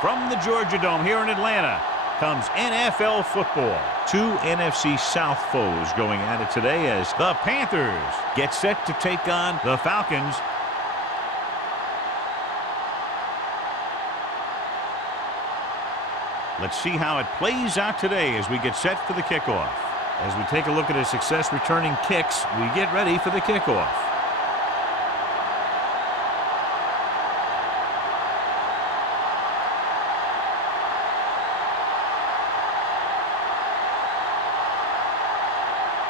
From the Georgia Dome here in Atlanta comes NFL football. Two NFC South foes going at it today as the Panthers get set to take on the Falcons. Let's see how it plays out today as we get set for the kickoff. As we take a look at his success returning kicks, we get ready for the kickoff.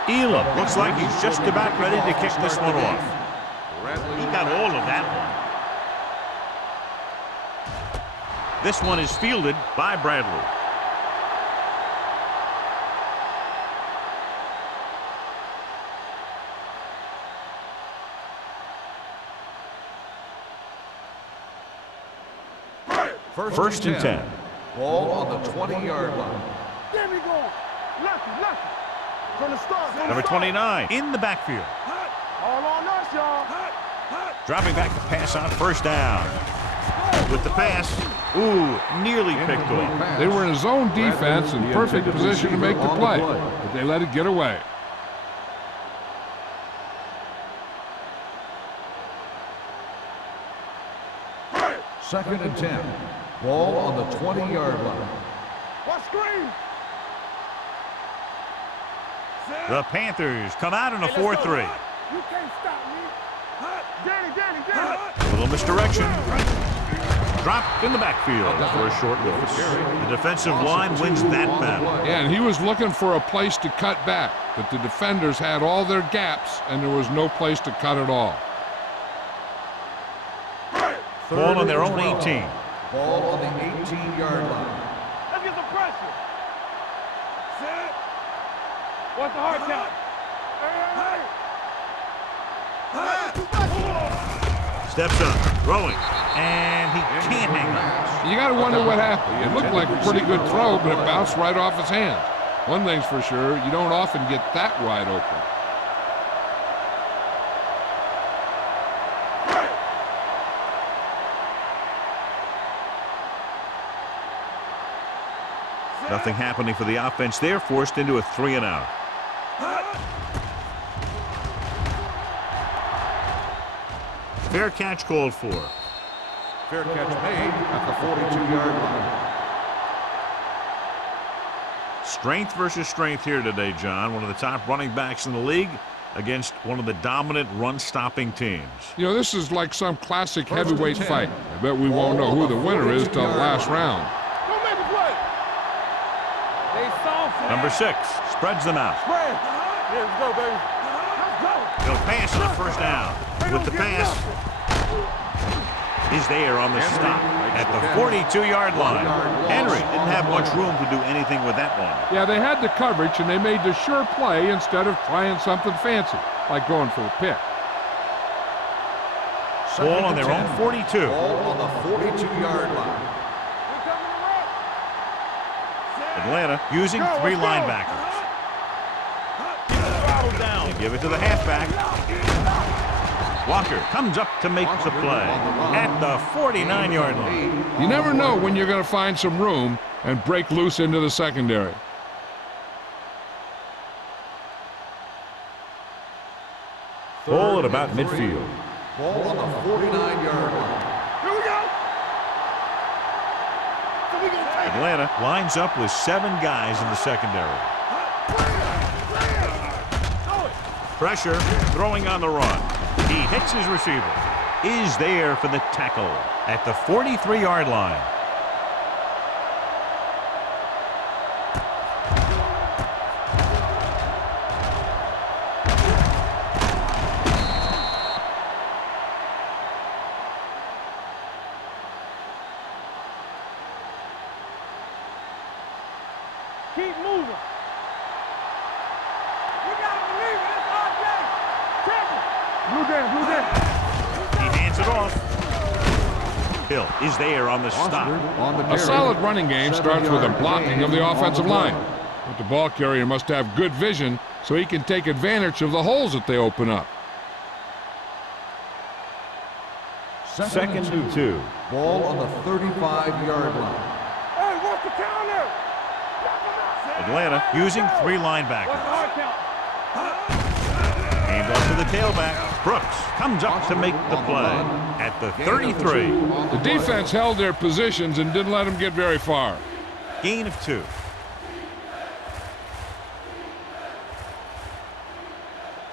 Elam looks like he's just about ready to kick this one off. He got all of that one. This one is fielded by Bradley. First and 10. Ball on the 20-yard line. There we go. Lucky. From the start. Number 29 in the backfield. All on us, y'all. Dropping back to pass on first down. With the pass. Ooh, nearly picked off. They were in zone defense in perfect position to make the play, but they let it get away. Second and 10. Ball on the 20-yard line. What screen? The Panthers come out in a 4-3. You can't stop me. Danny. A little misdirection. Dropped in the backfield for a short loss. The defensive line wins that battle. Yeah, and he was looking for a place to cut back, but the defenders had all their gaps, and there was no place to cut at all. Ball on their own 18. Ball on the 18-yard line. Let's get some pressure. Set. What's the hard count? Steps up, throwing, and he can't hang on. You got to wonder what happened. It looked like a pretty good throw, but it bounced right off his hands. One thing's for sure, you don't often get that wide open. Nothing happening for the offense there, forced into a 3-and-out. Fair catch called for. Fair catch made at the 42-yard line. Strength versus strength here today, John. One of the top running backs in the league against one of the dominant run-stopping teams. You know, this is like some classic heavyweight fight. I bet we won't know who the winner is till the last round. Don't make a play. They soft. Number 6 spreads them out. Spread. Yeah, let's go, baby. Let's go. He'll pass on the first down. With the pass, is there on the stop at the 42-yard line. Henry didn't have much room to do anything with that one. Yeah, they had the coverage, and they made the sure play instead of trying something fancy, like going for a pick. Ball on their own 42. Ball on the 42-yard line. Atlanta using 3 linebackers. They give it to the halfback. Walker comes up to make the play at the 49-yard line. You never know when you're going to find some room and break loose into the secondary. Ball at about midfield. Ball on the 49-yard line. Here we go. So we gonna take Atlanta lines up with 7 guys in the secondary. Pressure, throwing on the run. He hits his receiver. Is there for the tackle at the 43-yard line. Keep moving. You gotta believe it. It's our day. Temple. Blue down. He hands it off. Hill is there on the stop. A solid running game starts with a blocking of the offensive line. But the ball carrier must have good vision so he can take advantage of the holes that they open up. Second and 2. Ball on the 35-yard line. Hey, what's the counter? Atlanta using 3 What's the linebackers. hard count? Hand off to the tailback. Brooks comes up to make the play at the 33. The defense held their positions and didn't let them get very far. Gain of 2.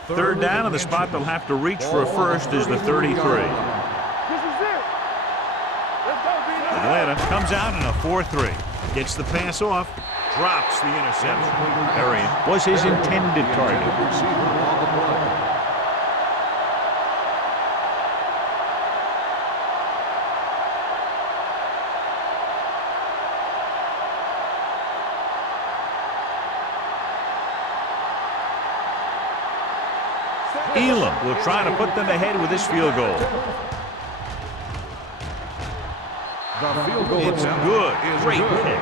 Third down, and the spot they'll have to reach for a first is the 33. This is it. Let's go, B. Atlanta comes out in a 4-3. Gets the pass off. Drops the interception. Arian was his intended target. Receiver on the play. Elam will try to put them ahead with this field goal. The field goal It's attempt good. is Great good. kick.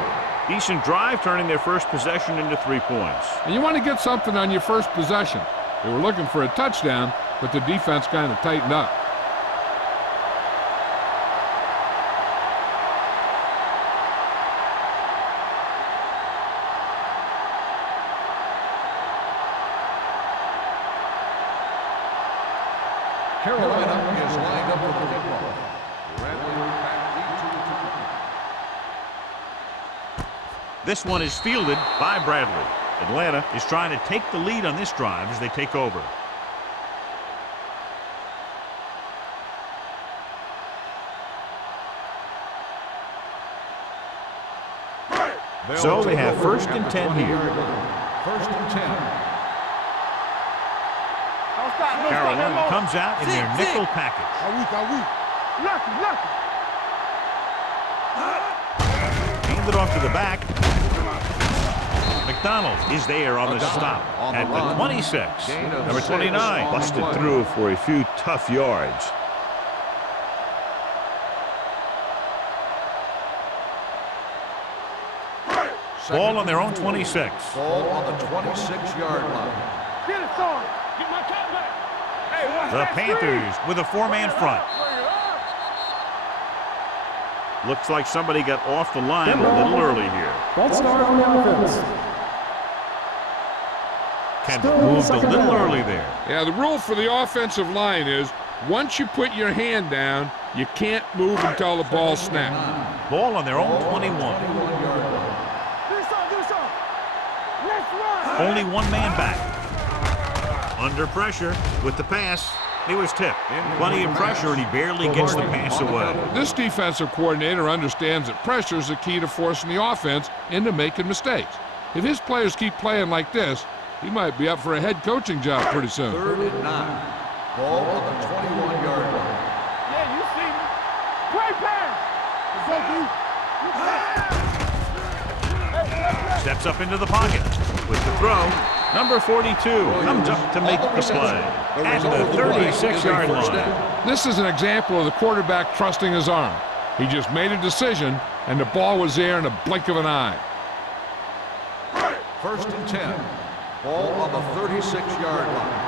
Decent drive, turning their first possession into 3 points. And you want to get something on your first possession. They were looking for a touchdown, but the defense kind of tightened up. Carolina is lined up with the football. Bradley back into the tackle. This one is fielded by Bradley. Atlanta is trying to take the lead on this drive as they take over. So they have first and 10 here. First and 10. Don't stop, no Carolina stop, comes out in their nickel package. Lucky. Hand it off to the back. McDonald is there on the stop at the 26. Number 29 busted through for a few tough yards. Ball on their own 26. Ball on the 26-yard line. Get it, son. Get my cat back. Hey, watch The that Panthers with a 4-man front. Looks like somebody got off the line a little early here. False start on the offense. Kendall moved a little early there. Yeah, the rule for the offensive line is once you put your hand down, you can't move until the ball snaps. Ball on their own 21. Let's run. Only one man back. Under pressure with the pass. He was tipped. Plenty of pressure, and he barely gets the pass away. This defensive coordinator understands that pressure is the key to forcing the offense into making mistakes. If his players keep playing like this, he might be up for a head coaching job pretty soon. 3rd and 9. Ball on the 21-yard line. Yeah, you see me. Great pass. Steps up into the pocket with the throw. Number 42 comes up to make the play at the 36-yard line. This is an example of the quarterback trusting his arm. He just made a decision, and the ball was there in a blink of an eye. 1st and 10. Ball on the 36-yard line.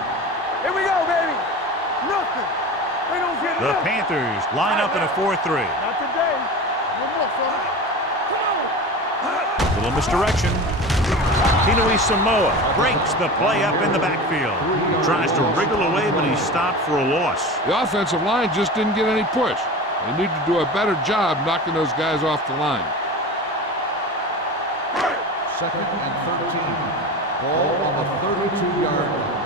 Here we go, baby. Nothing. They don't get The nothing. Panthers line up in a 4-3. Not today. One more, fella. Come on. Little misdirection. Tinui Samoa breaks the play up in the backfield. Tries to wriggle away, but he's stopped for a loss. The offensive line just didn't get any push. They need to do a better job knocking those guys off the line. 2nd and 13. Ball on the 32-yard line.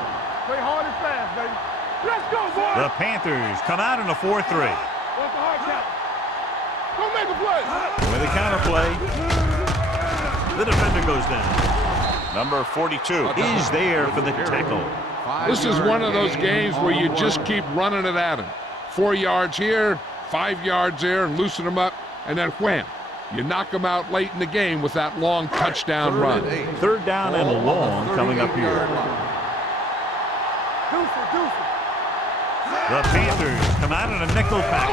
Play hard and fast, baby. Let's go, boy. The Panthers come out in a 4-3. What's the hard count? Go make a play. With a counter play, the defender goes down. Number 42 is there for the tackle. This is one of those games where you just keep running it at him. 4 yards here, 5 yards there, and loosen them up, and then wham. You knock them out late in the game with that long touchdown run. 3rd down and long coming up here. Deuce it. The Panthers come out in a nickel pack.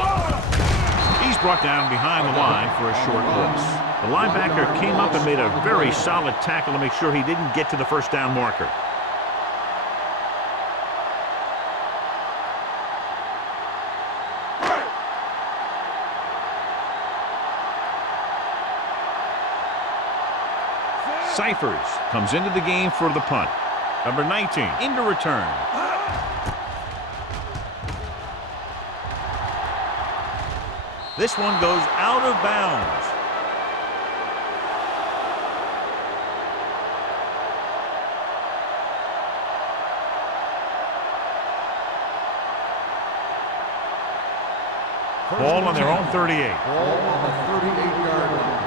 He's brought down behind the line for a short loss. The linebacker came up and made a very solid tackle to make sure he didn't get to the first down marker. Cyphers comes into the game for the punt. Number 19 into return. This one goes out of bounds. Ball on their own 38. Ball on the 38-yard line.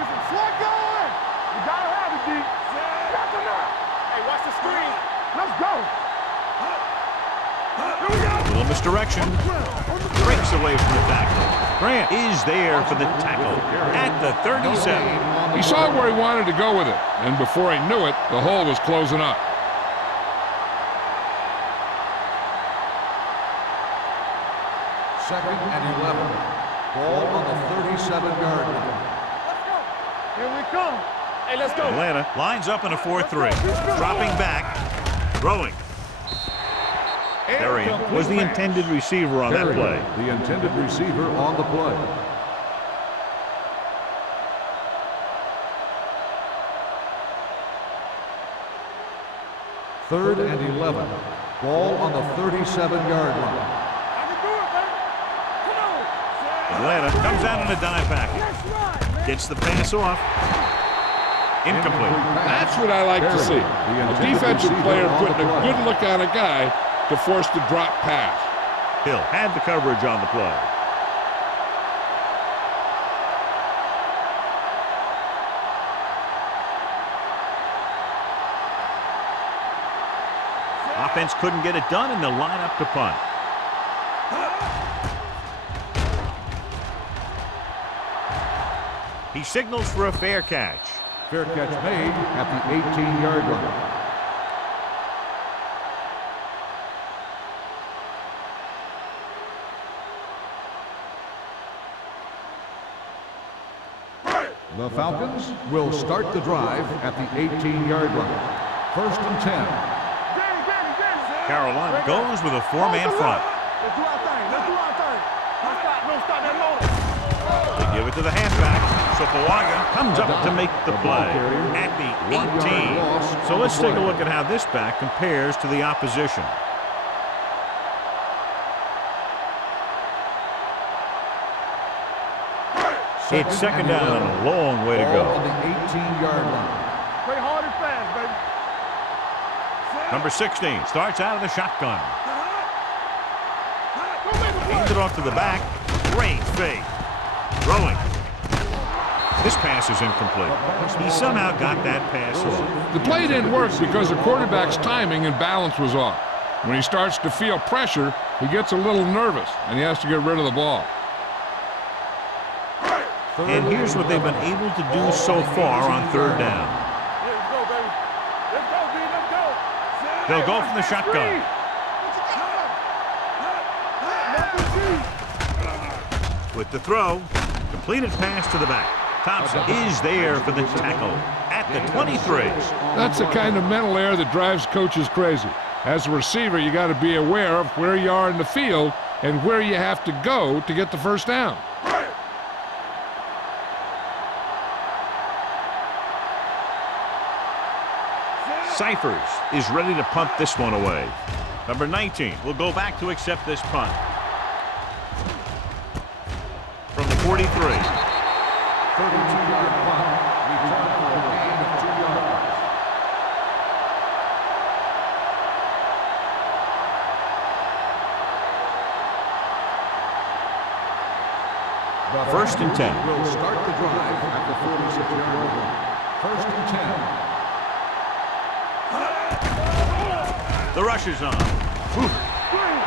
Get some slug going. You gotta have it, D. Got them now. Hey, watch the screen. Let's go. Here we go. A little misdirection. Breaks away from the tackle. Grant is there for the tackle at the 37. He saw where he wanted to go with it, and before he knew it, the hole was closing up. Second and 11. Ball on the 37-yard line. Let's go. Here we come. Hey, let's go. Atlanta lines up in a 4-3. Dropping back. Throwing. There he was the intended receiver on that play. The intended receiver on the play. Third and 11. Ball on the 37-yard line. Atlanta comes out in a dive package. Gets the pass off. Incomplete. That's what I like to see. A defensive player putting a good look on a guy to force the drop pass. Hill had the coverage on the play. Offense couldn't get it done, and they'll line up to punt. He signals for a fair catch. Fair catch made at the 18-yard line. The Falcons will start the drive at the 18-yard line. First and 10. Carolina goes with a four-man front. Let's do our thing. Let's do our thing. No stop that motor. They give it to the halfback. So Fuaga comes up to make the play at the 18. So let's take a look at how this back compares to the opposition. It's second down and a long way to go. On the 18-yard line. Play hard and fast, baby. Number 16 starts out of the shotgun. Hands it off to the back. Great fake. Throwing. This pass is incomplete. He somehow got that pass off. The play didn't work because the quarterback's timing and balance was off. When he starts to feel pressure, he gets a little nervous, and he has to get rid of the ball. And here's what they've been able to do so far on third down. Let's go, baby. Let's go, B. Let's go. They'll go from the shotgun. With the throw, completed pass to the back. Thompson is there for the tackle at the 23. That's the kind of mental error that drives coaches crazy. As a receiver, you got to be aware of where you are in the field and where you have to go to get the first down. Cyphers is ready to punt this one away. Number 19 will go back to accept this punt. From the 43. 32-yard punt. Return for a gain of 2 yards. First and 10. Will start the drive at the 46-yard line. First and 10. The rush is on. Whew.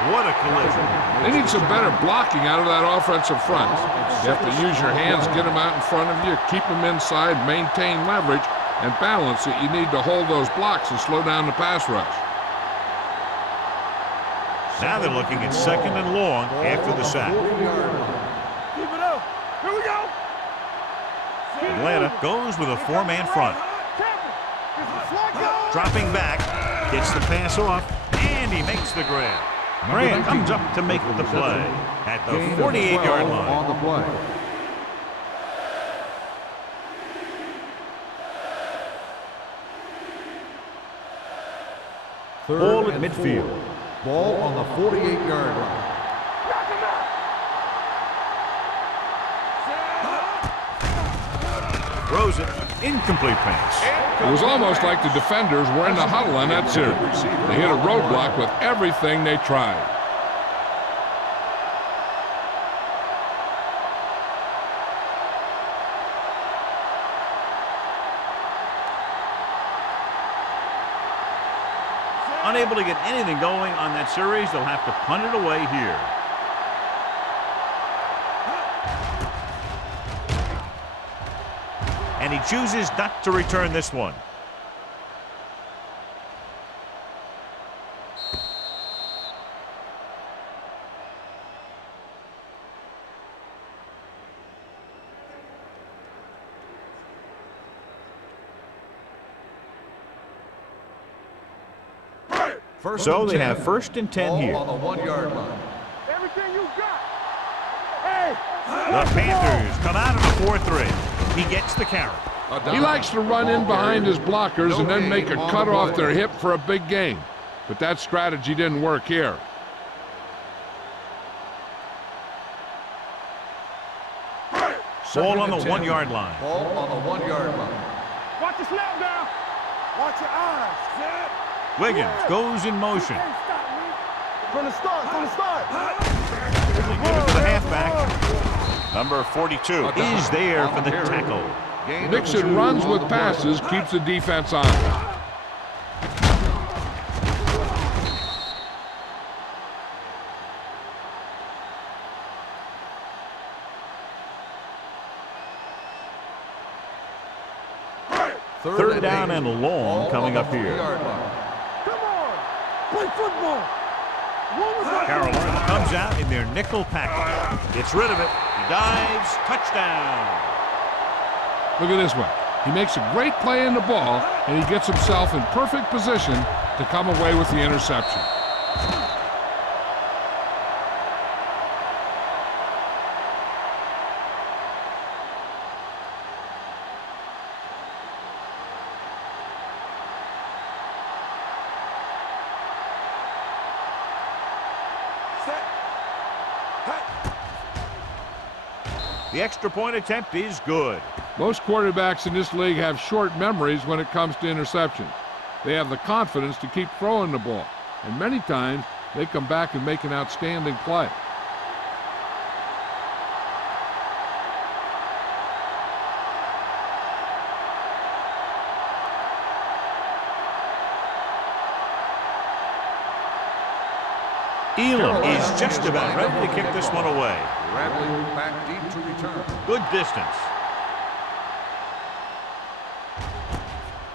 What a collision. They need some better blocking out of that offensive front. You have to use your hands, get them out in front of you, keep them inside, maintain leverage, and balance it. You need to hold those blocks and slow down the pass rush. Now they're looking at second and long after the sack. Keep it up. Here we go. Atlanta goes with a four-man front. Dropping back, gets the pass off, and he makes the grab. Grant comes up to make the play at the 48-yard line. On the play. Ball at and midfield. 4. Ball on the 48-yard line. Throws it. Incomplete pass. It was almost like the defenders were in the huddle on that series. They hit a roadblock with everything they tried. Unable to get anything going on that series, they'll have to punt it away here. And he chooses not to return this one. So they have 1st and 10 here. On the 1-yard line. Everything you got. Hey. The Panthers come out of the 4-3. He gets the carry. He likes to run in behind his blockers and then make a cut off their hip for a big gain. But that strategy didn't work here. Ball on the 1-yard line. Ball on the 1-yard line. Watch the snap now. Watch your eyes. Wiggins goes in motion. From the start, from the start. Give it to the halfback. Number 42 is there for the tackle. Mixon runs with passes, keeps the defense on. Third down and long coming up here. Come on. Play football. Carolina comes out in their nickel package. Gets rid of it. He dives. Touchdown. Look at this one. He makes a great play in the ball, and he gets himself in perfect position to come away with the interception. The extra point attempt is good. Most quarterbacks in this league have short memories when it comes to interceptions. They have the confidence to keep throwing the ball, and many times they come back and make an outstanding play. Elam is just about ready to kick this one away. Bradley back deep to return. Good distance.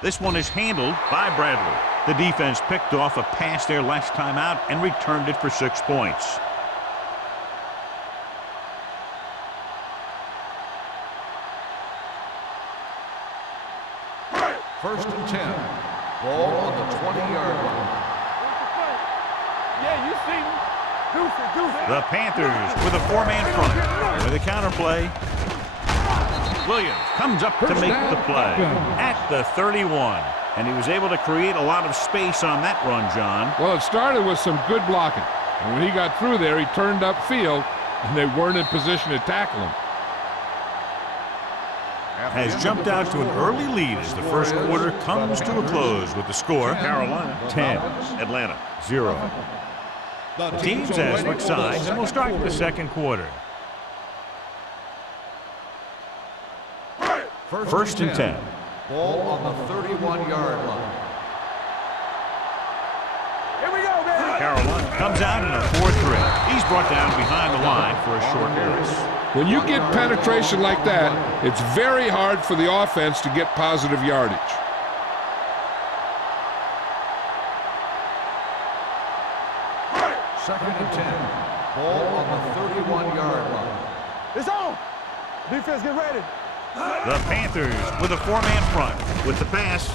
This one is handled by Bradley. The defense picked off a pass there last time out and returned it for 6 points. First and 10. Ball on the 20-yard line. Yeah, you see me. Deuce. The Panthers with a 4-man front. With a counterplay. Williams comes up to make the play at the 31. And he was able to create a lot of space on that run, John. Well, it started with some good blocking. And when he got through there, he turned upfield, and they weren't in position to tackle him. Has jumped out to an early lead as the first quarter comes to a close with the score Carolina 10, Atlanta 0. The teams have switched sides and will start the second quarter. First and 10. Ball on the 31-yard line. Here we go, man. Carolina comes out in a 4-3. He's brought down behind the line for a short pass. When you get penetration like that, it's very hard for the offense to get positive yardage. Second and 10. Ball on the 31-yard line. It's on. Defense, get ready. The Panthers with a 4-man front with the pass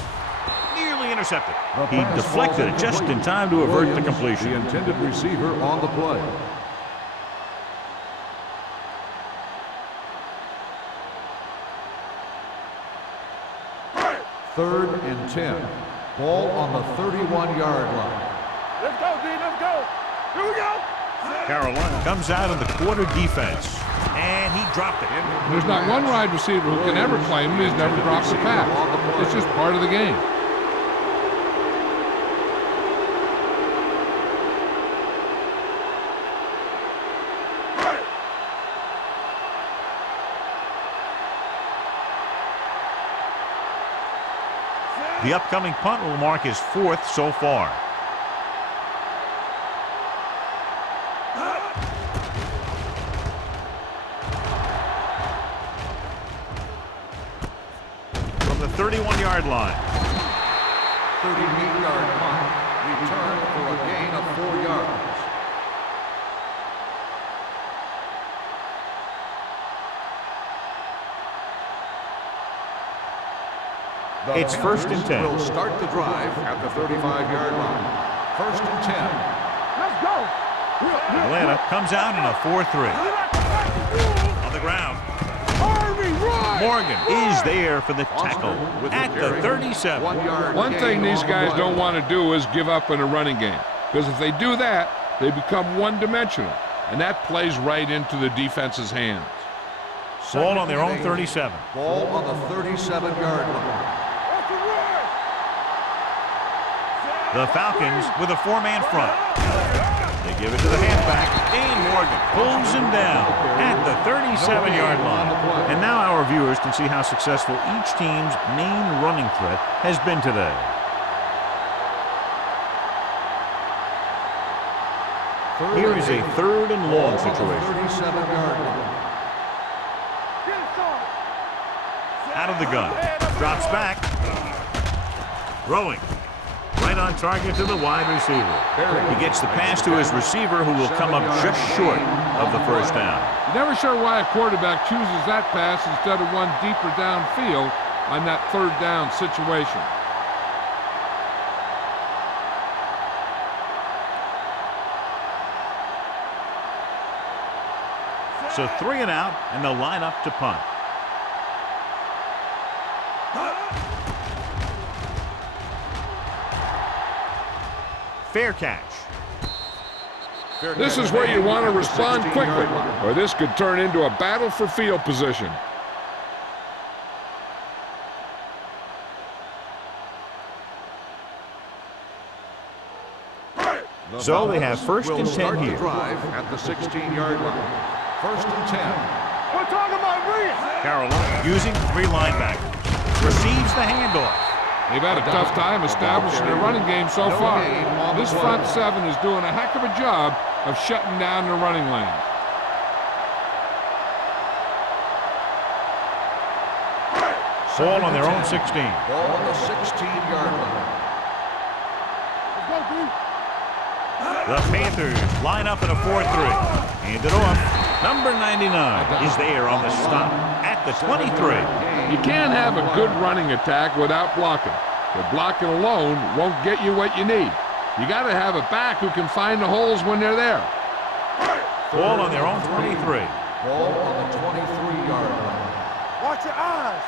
nearly intercepted. He deflected it just in time to avert the completion. The intended receiver on the play. Third and 10. Ball on the 31-yard line. Let's go, D. Let's go. Here we go. Carolina comes out of the quarter defense, and he dropped it. There's not one wide receiver who can ever claim he's never dropped a pass. It's just part of the game. The upcoming punt will mark his 4th so far. From the 31-yard line. 38-yard punt. Return for a gain of 4 yards. It's 1st and 10. Will start the drive at the 35-yard line. 1st and 10. Let's go. Atlanta comes out in a 4-3. On the ground. Morgan is there for the tackle at the 37. One thing these guys don't want to do is give up in a running game, because if they do that, they become one-dimensional, and that plays right into the defense's hands. Ball on their own 37. Ball on the 37-yard line. The Falcons with a 4-man front. They give it to the halfback, and Morgan pulls him down at the 37-yard line. And now our viewers can see how successful each team's main running threat has been today. Here is a 3rd and long situation. 37-yard line. Out of the gun. Drops back. Throwing. Right on target to the wide receiver. He gets the pass to his receiver, who will come up just short of the 1st down. Never sure why a quarterback chooses that pass instead of one deeper downfield on that 3rd down situation. So 3 and out, and they'll line up to punt. Fair catch. This is where you want to respond quickly, or this could turn into a battle for field position. So they have 1st and 10 here. Drive at the 16-yard line. 1st and 10. We're talking about Reed. Carolina using 3 linebackers. Receives the handoff. They've had a tough time establishing their running game so far. This front 7 is doing a heck of a job of shutting down the running lane. Ball on their own 16. Ball on the 16-yard line. Let's go, D. The Panthers line up in a 4-3. Hand it off. Number 99 is there on the stop at the 23. You can't have a good running attack without blocking. But blocking alone won't get you what you need. You got to have a back who can find the holes when they're there. Ball on their own 23. Ball on the 23-yard line. Watch your eyes.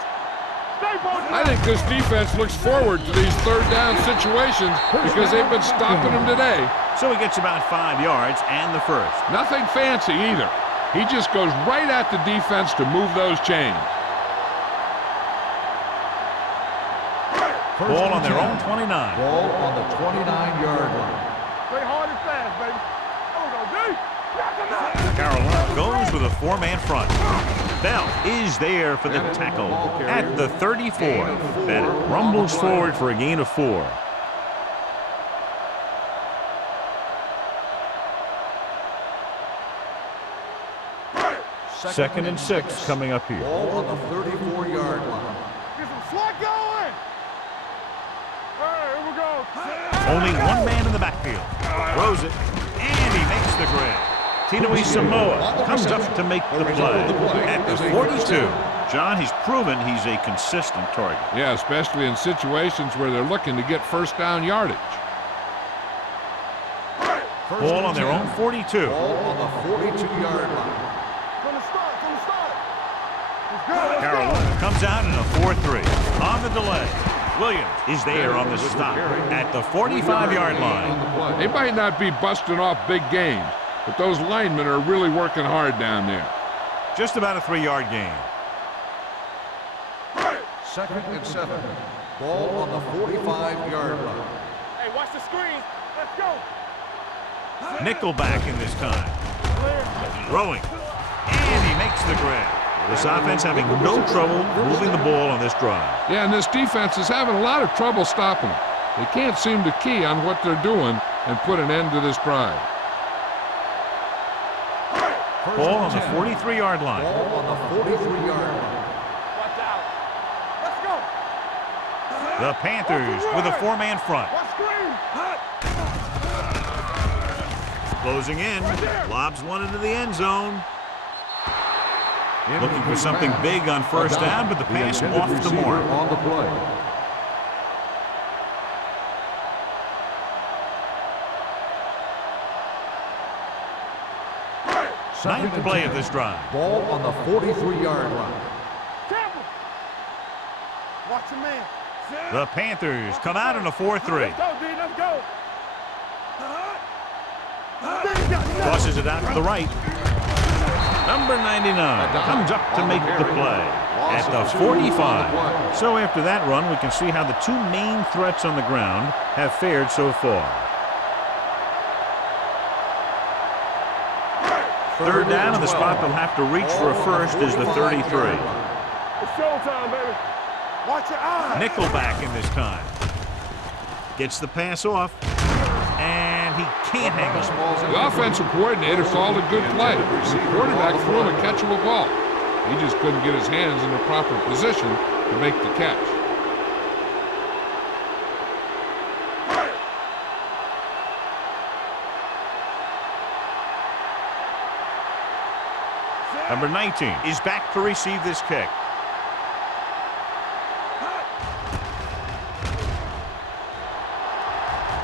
Stay focused. I think this defense looks forward to these 3rd down situations because they've been stopping them today. So he gets about 5 yards and the 1st. Nothing fancy either. He just goes right at the defense to move those chains. Ball on their own 29. Ball on the 29-yard line. Play hard and fast, baby. There we go, D. Knock him out. Carolina goes with a 4-man front. Bell is there for the tackle at the 34. Bennett rumbles forward for a gain of 4. Second and 6 coming up here. Ball on the 34-yard line. Get some slack going. Here we go. Only 1 man in the backfield. Throws it, and he makes the grab. Tinui Samoa comes up to make the play at the 42. John, he's proven he's a consistent target. Yeah, especially in situations where they're looking to get 1st down yardage. Ball on their own 42. Ball on the 42-yard line. From the start. From the start. Let's go. Carolina comes out in a 4-3. On the delay. Williams is there on the stop at the 45-yard line. They might not be busting off big gains, but those linemen are really working hard down there. Just about a 3-yard gain. 2nd and 7. Ball on the 45-yard line. Hey, watch the screen. Let's go. Nickel back in this time. Throwing. And he makes the grab. This offense having no trouble moving the ball on this drive. Yeah, and this defense is having a lot of trouble stopping them. They can't seem to key on what they're doing and put an end to this drive. Ball on the 43-yard line. Ball on the 43-yard line. Watch out. Let's go. The Panthers with a 4-man front. Watch screen. Closing in. Lobs one into the end zone. Looking for something big on first down, but the pass off the mark. On the play. Ninth play of this drive. Ball on the 43-yard line. Careful. Watch your man. The Panthers come out in a 4-3. Let's go, D. Let's go. Tosses it out to the right. Number 99 comes up to make the play at the 45. So after that run, we can see how the two main threats on the ground have fared so far. Third down, and the spot they'll have to reach for a first is the 33. It's showtime, baby. Watch your eyes. Nickelback in this time. Gets the pass off, and he can't hang on. The offensive coordinator called a good play. The quarterback threw him a catchable ball. He just couldn't get his hands in the proper position to make the catch. Number 19 is back to receive this kick.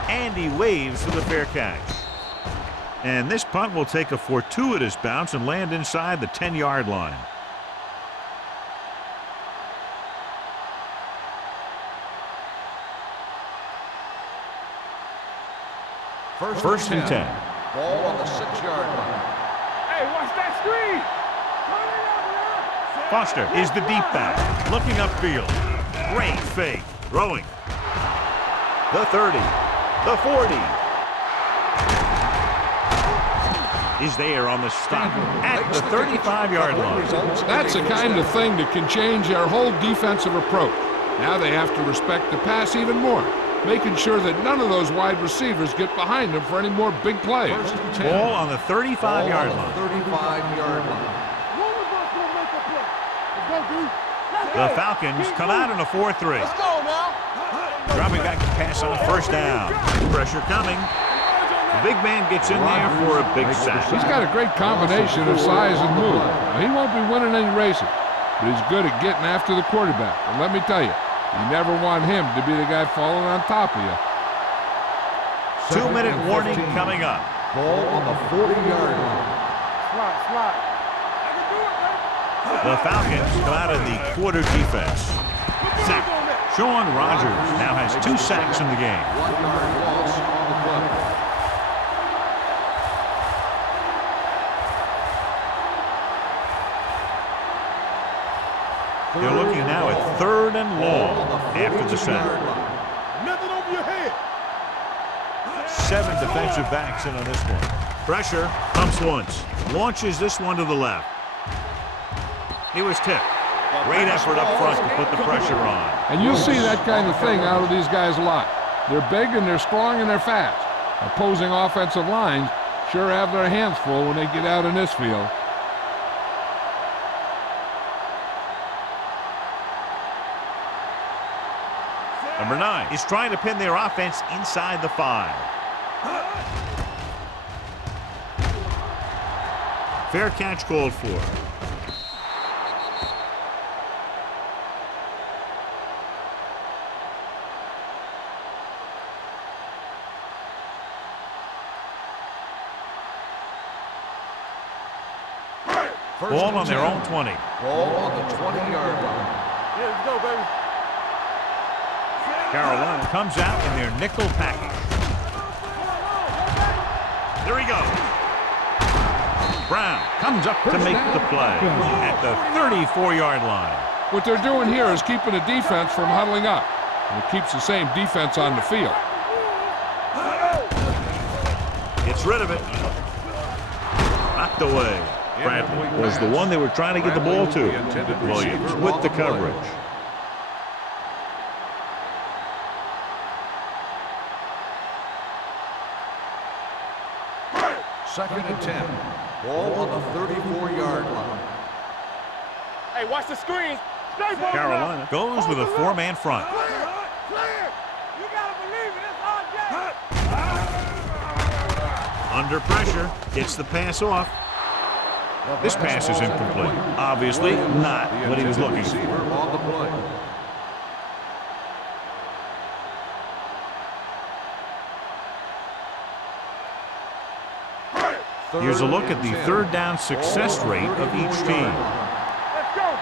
And he waves for the fair catch. And this punt will take a fortuitous bounce and land inside the 10-yard line. First and 10. Ball on the 6-yard line. Hey, watch that screen. Foster is the deep back, looking upfield. Great fake. Throwing. The 30. The 40. Is there on the stop at the 35-yard line. That's the kind of thing that can change their whole defensive approach. Now they have to respect the pass even more, making sure that none of those wide receivers get behind them for any more big plays. Ball on the 35-yard line. 35-yard line. The Falcons come out in a 4-3. Let's go now. Dropping back to pass on first down. Pressure coming. The big man gets in there for a big sack. He's got a great combination of size and move. Now, he won't be winning any races, but he's good at getting after the quarterback. And let me tell you, you never want him to be the guy falling on top of you. 2-minute warning coming up. Ball on the 40-yard line. Slide. The Falcons come out of the quarter defense. Sack. Sean Rogers now has 2 sacks in the game. 1-yard loss on the play. They're looking now at 3rd and long after the sack. Nothing over your head. 7 defensive backs in on this one. Pressure, pumps once, launches this one to the left. He was tipped. Great effort up front to put the pressure on. And you'll see that kind of thing out of these guys a lot. They're big and they're strong and they're fast. Opposing offensive lines sure have their hands full when they get out in this field. Number 9 is trying to pin their offense inside the 5. Fair catch called for. Ball on their own 20. Ball on the 20-yard line. Yeah, let's go, baby. Carolina comes out in their nickel package. There he goes. Brown comes up to make the play at the 34-yard line. What they're doing here is keeping the defense from huddling up. And it keeps the same defense on the field. Gets rid of it. Knocked away. Bradley was the one they were trying to get the ball to. Williams with the coverage. Second and 10. Ball on the 34-yard line. Hey, watch the screen. Stay ball Carolina goes with a four-man front. Clear. You gotta believe it. It's our game. Under pressure, gets the pass off. This pass is incomplete. Obviously not what he was looking for. On the play. Here's a look at the third down success rate of each team. Let's go.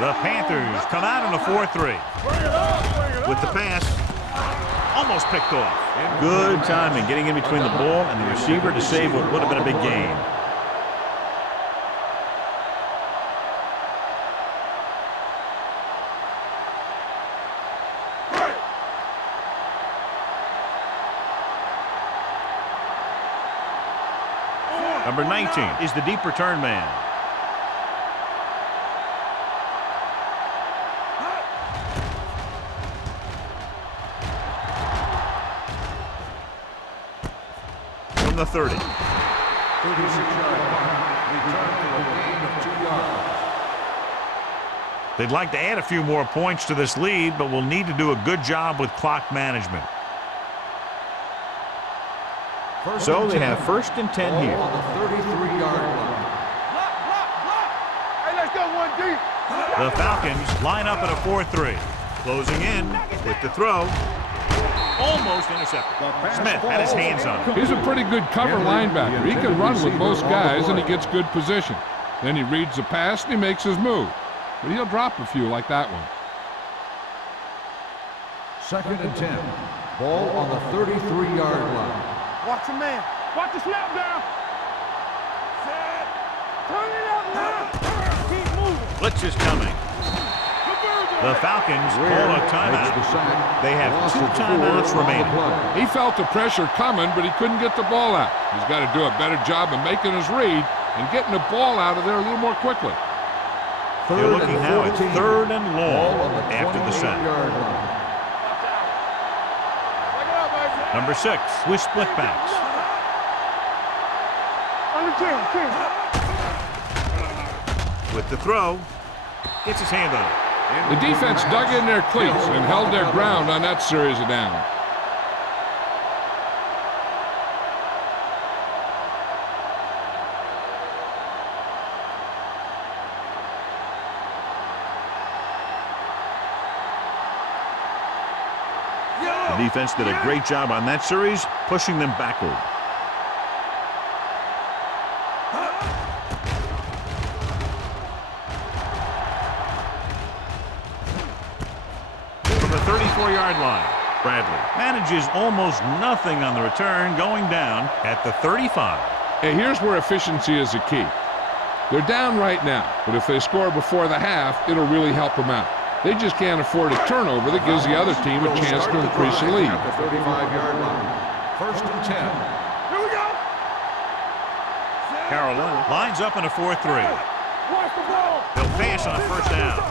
The Panthers come out in a 4-3. With the pass, almost picked off. Good timing getting in between the ball and the receiver to save what would have been a big gain. Number 19 is the deep return man. From the 30. 36-yard punt. Return for a gain of 2 yards. They'd like to add a few more points to this lead, but will need to do a good job with clock management. So they have first and 10 here. On the 33-yard line. Block. Hey, let's go one deep. The Falcons line up at a 4-3. Closing in with the throw. Almost intercepted. Smith had his hands on it. He's a pretty good cover linebacker. He can run with most guys, and he gets good position. Then he reads the pass, and he makes his move. But he'll drop a few like that one. Second and 10. Ball on the 33-yard line. Watch the man. Watch the snap down. Set. Turn it up now. Keep moving. Blitz is coming. The Falcons call a timeout. They have 2 timeouts remaining. He felt the pressure coming, but he couldn't get the ball out. He's got to do a better job of making his read and getting the ball out of there a little more quickly. They're looking now at 3rd and long after the sack. Number 6 with split backs. On the 10. With the throw, gets his hand on it. The defense dug in their cleats and held their ground on that series of downs. The defense did a great job on that series, pushing them backward. From the 34-yard line, Bradley manages almost nothing on the return, going down at the 35. And here's where efficiency is the key. They're down right now, but if they score before the half, it'll really help them out. They just can't afford a turnover that gives the other team a chance to increase the lead. At the 35-yard line. First and 10. Here we go. Carolina lines up in a 4-3. Watch the ball. They'll pass on first down.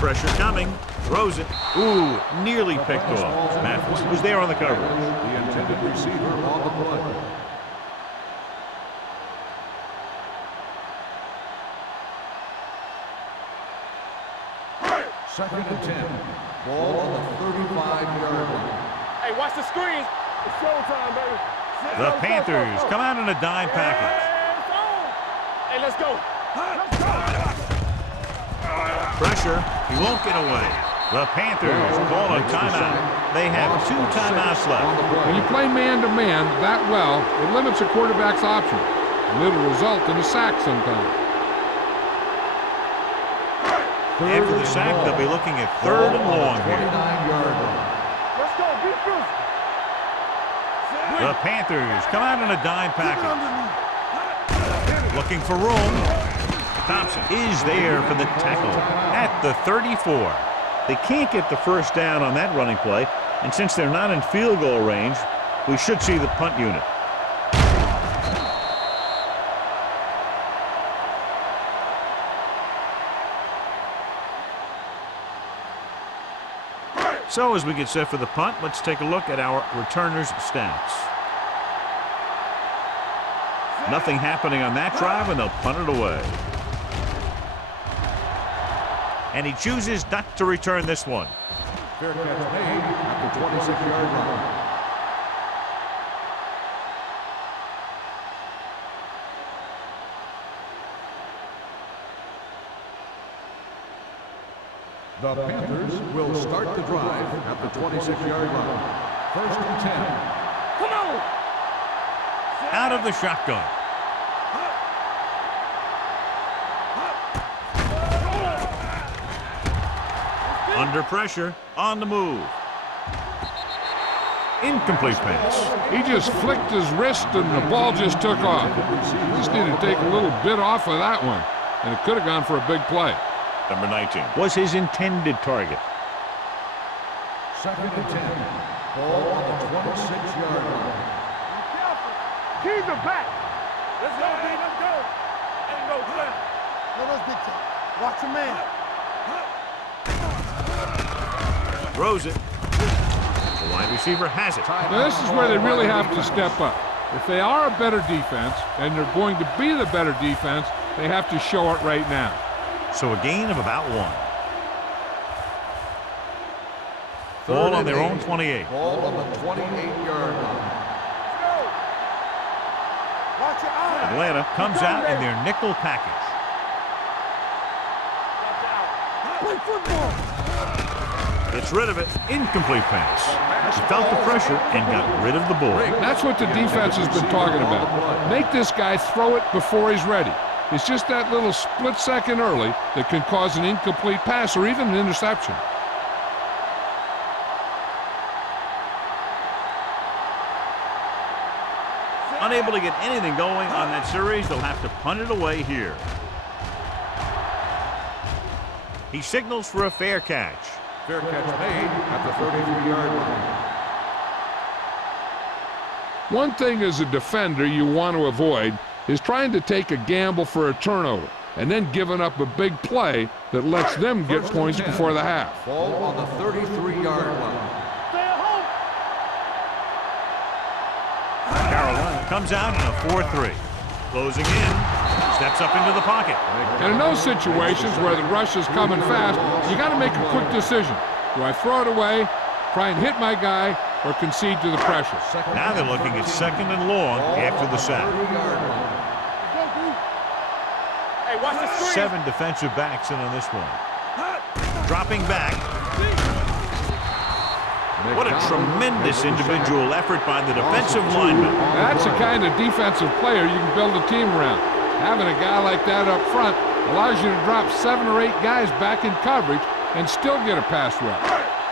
Pressure coming. Throws it. Ooh, nearly picked off. Mathis was there on the coverage. The intended receiver on the play. Second and 10. Ball on the 35-yard line. Hey, watch the screen. It's showtime, baby. The Panthers come out in a dime package. Hey, let's go. Pressure. He won't get away. The Panthers call a timeout. They have 2 timeouts left. When you play man-to-man that well, it limits a quarterback's options, and it'll result in a sack sometimes. After the sack, they'll be looking at third and long here. 29-yard line. Let's go. Be physical. The Panthers come out in a dime package. Looking for room. Thompson is there for the tackle at the 34. They can't get the first down on that running play, and since they're not in field goal range, we should see the punt unit. So as we get set for the punt, let's take a look at our returners' stats. Nothing happening on that drive, and they'll punt it away. And he chooses not to return this one. Fair catch made at the 26-yard line. The Panthers will start the drive at the 26-yard line. First and 10. Come on. Out of the shotgun. Under pressure, on the move. Incomplete pass. He just flicked his wrist and the ball just took off. Just need to take a little bit off of that one, and it could have gone for a big play. Number 19 was his intended target. Second and 10. Ball on the 26-yard line. Be careful. Keys are back. Let's go, B. Let's go. Ain't no plan. No, that's big time. Watch your man. Throws it. The wide receiver has it. Now, this is where they really have to step up. If they are a better defense, and they're going to be the better defense, they have to show it right now. So a gain of about 1. Ball on their own 28. Ball on the 28-yard line. Let's go. Watch your eyes. Atlanta comes out in their nickel package. Play football. Gets rid of it. Incomplete pass. He felt the pressure and got rid of the ball. That's what the defense has been talking about. Make this guy throw it before he's ready. It's just that little split second early that can cause an incomplete pass or even an interception. Unable to get anything going on that series, they'll have to punt it away here. He signals for a fair catch. Fair catch made at the 33-yard line. One thing as a defender you want to avoid is trying to take a gamble for a turnover and then giving up a big play that lets them get points before the half. Ball on the 33-yard line. Stay at home. Carolina comes out in a 4-3. Closing in. Steps up into the pocket. And in those situations where the rush is coming fast, you got to make a quick decision. Do I throw it away, try and hit my guy, or concede to the pressure? Now they're looking at second and long after the sack. Go, B. Hey, watch the screen. 7 defensive backs in on this one. Dropping back. What a tremendous individual effort by the defensive lineman. That's the kind of defensive player you can build a team around. Having a guy like that up front allows you to drop 7 or 8 guys back in coverage and still get a pass rush.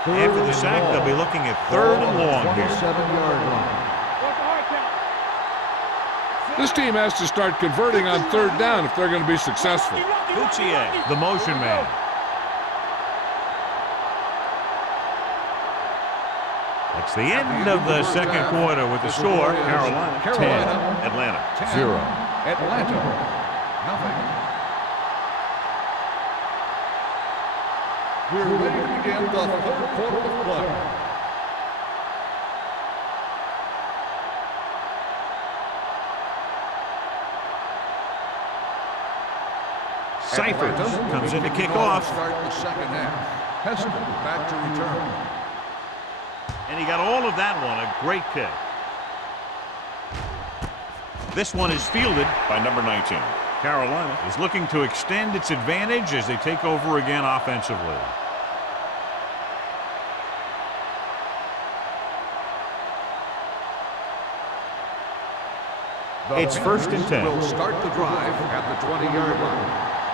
After the sack, they'll be looking at third and long here. 27-yard line. What's the hard count? This team has to start converting on third down if they're going to be successful. Coutier, the motion man. That's the end of the second quarter with the score. Carolina 10, Atlanta 0. Atlanta, nothing. We're ready to begin the third quarter of play. Seifert comes in to kick off. Start the second half. Heston back to return. And he got all of that one. A great kick. This one is fielded by number 19. Carolina is looking to extend its advantage as they take over again offensively. It's first and 10. We'll start the drive at the 20-yard line.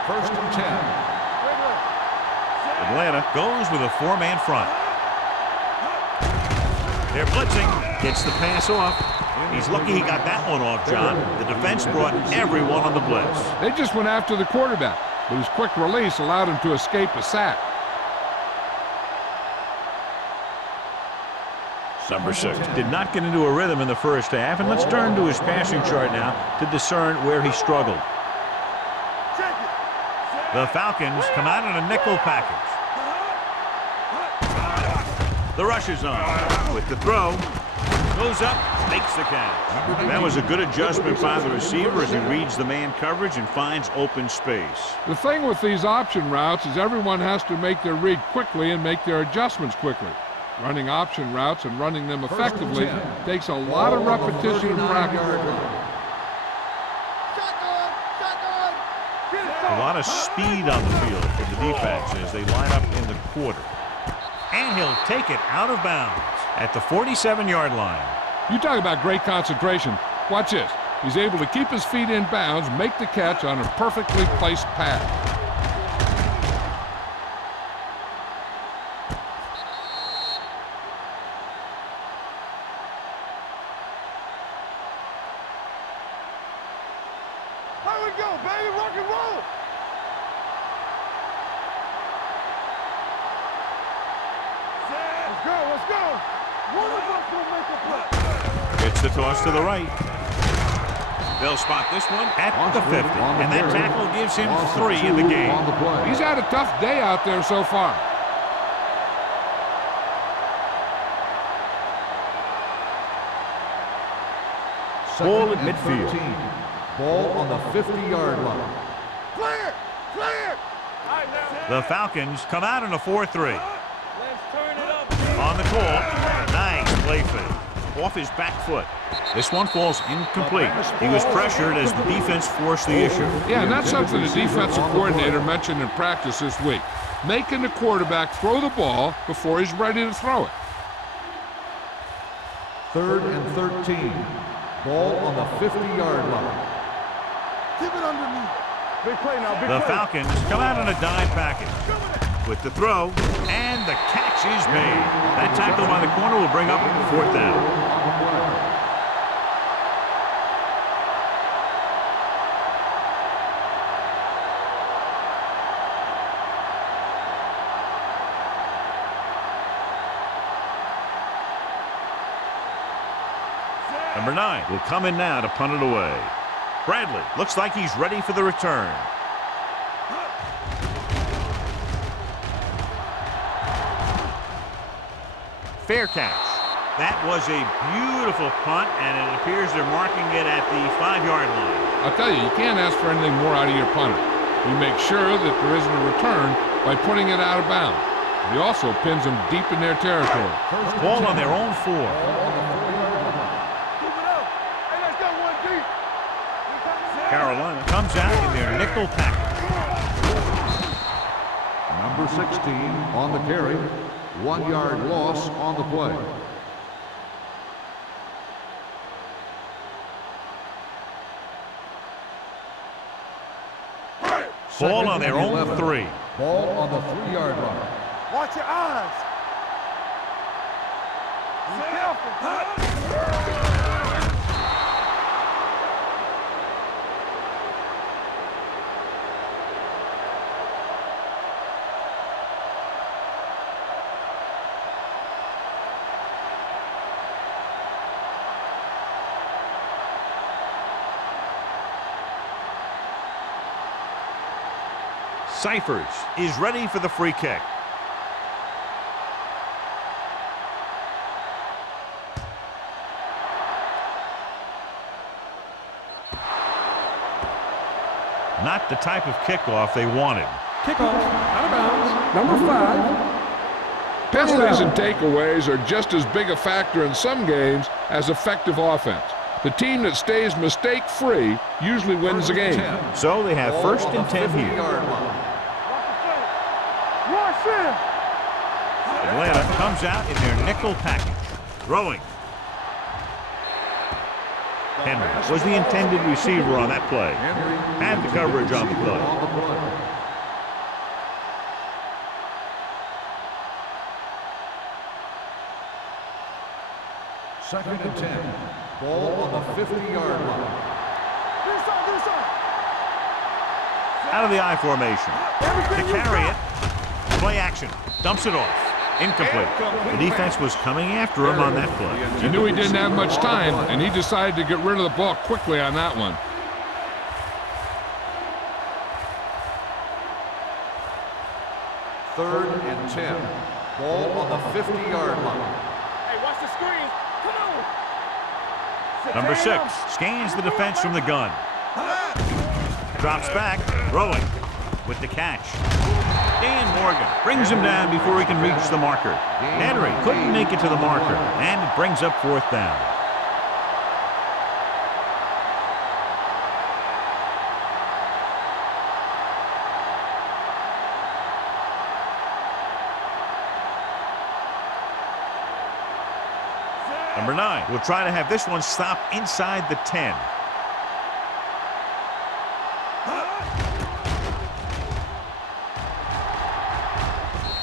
First and 10. Atlanta goes with a 4-man front. They're blitzing. Gets the pass off. He's lucky he got that one off, John. The defense brought everyone on the blitz. They just went after the quarterback, but his quick release allowed him to escape a sack. Number 6 did not get into a rhythm in the first half, and let's turn to his passing chart now to discern where he struggled. The Falcons come out in a nickel package. The rush is on. With the throw, goes up, makes the catch. That was a good adjustment by the receiver as he reads the man coverage and finds open space. The thing with these option routes is everyone has to make their read quickly and make their adjustments quickly. Running option routes and running them effectively takes a lot of repetition and practice. A lot of speed on the field for the defense as they line up in the quarter. And he'll take it out of bounds at the 47-yard line. You talk about great concentration. Watch this. He's able to keep his feet in bounds, make the catch on a perfectly placed pass. Here we go, baby. Rock and roll. Let's go, let's go. One of us will make a play. It's the toss to the right. They'll spot this one at the 50, and that tackle gives him 3 in the game. He's had a tough day out there so far. Ball at midfield. Ball on the 50-yard line. Clear, clear. The Falcons come out in a 4-3. Let's turn it up. On the call, nice play fake. Off his back foot. This one falls incomplete. He was pressured as the defense forced the issue. Yeah, and that's something the defensive coordinator mentioned in practice this week. Making the quarterback throw the ball before he's ready to throw it. 3rd and 13. Ball on the 50-yard line. Keep it underneath. Big play now, big The play. Falcons come out in a dime package. With the throw, and the catch is made. That tackle by the corner will bring up 4th down. Number 9 will come in now to punt it away. Bradley looks like he's ready for the return. Fair catch. That was a beautiful punt, and it appears they're marking it at the 5-yard line. I'll tell you, you can't ask for anything more out of your punter. You make sure that there isn't a return by putting it out of bounds. He also pins them deep in their territory. Ball on their own 4. Carolina comes out in their nickel package. Number 16 on the carry. 1-yard loss on the play. Ball on their own 3. Ball on the 3-yard line. Watch your eyes. Be careful. Cyphers is ready for the free kick. Not the type of kickoff they wanted. Kickoff, out of bounds, number 5. Penalties and takeaways are just as big a factor in some games as effective offense. The team that stays mistake-free usually wins the game. So they have 1st and 10 here. Atlanta comes out in their nickel package. Throwing. Henry was the intended receiver on that play. Had the coverage on the play. Second and 10. Ball on the 50-yard line. Out of the I formation. To carry it. Play action. Dumps it off. Incomplete. The defense was coming after him on that play. He knew he didn't have much time, and he decided to get rid of the ball quickly on that one. Third and 10. Ball on the 50-yard line. Hey, watch the screen. Come on. Number 6 scans the defense from the gun. Drops back, throwing with the catch. Dan Morgan brings him down before he can reach the marker. Henry couldn't make it to the marker, and it brings up 4th down. Number 9 will try to have this one stop inside the 10.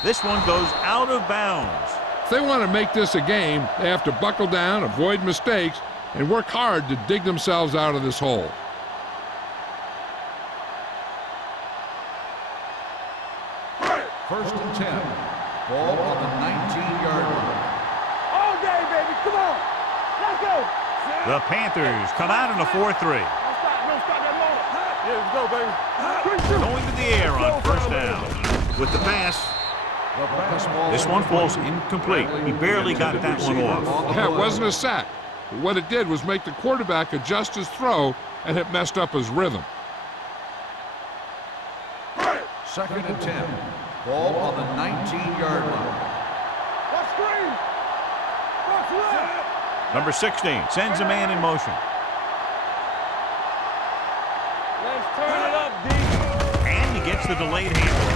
This one goes out of bounds. If they want to make this a game, they have to buckle down, avoid mistakes, and work hard to dig themselves out of this hole. First and 10. Ball on the 19-yard line. All day, baby. Come on. Let's go. The Panthers come out in a 4-3. Don't stop that moment. Yeah, let's go, baby. Going to the air on 1st down. With the pass, The pass ball. this one falls incomplete. He barely got that one off. Yeah, it wasn't a sack. But what it did was make the quarterback adjust his throw, and it messed up his rhythm. Second and 10. Ball on the 19-yard line. Watch screen. Watch left. Number 16 sends a man in motion. Let's turn it up, D. And he gets the delayed handle.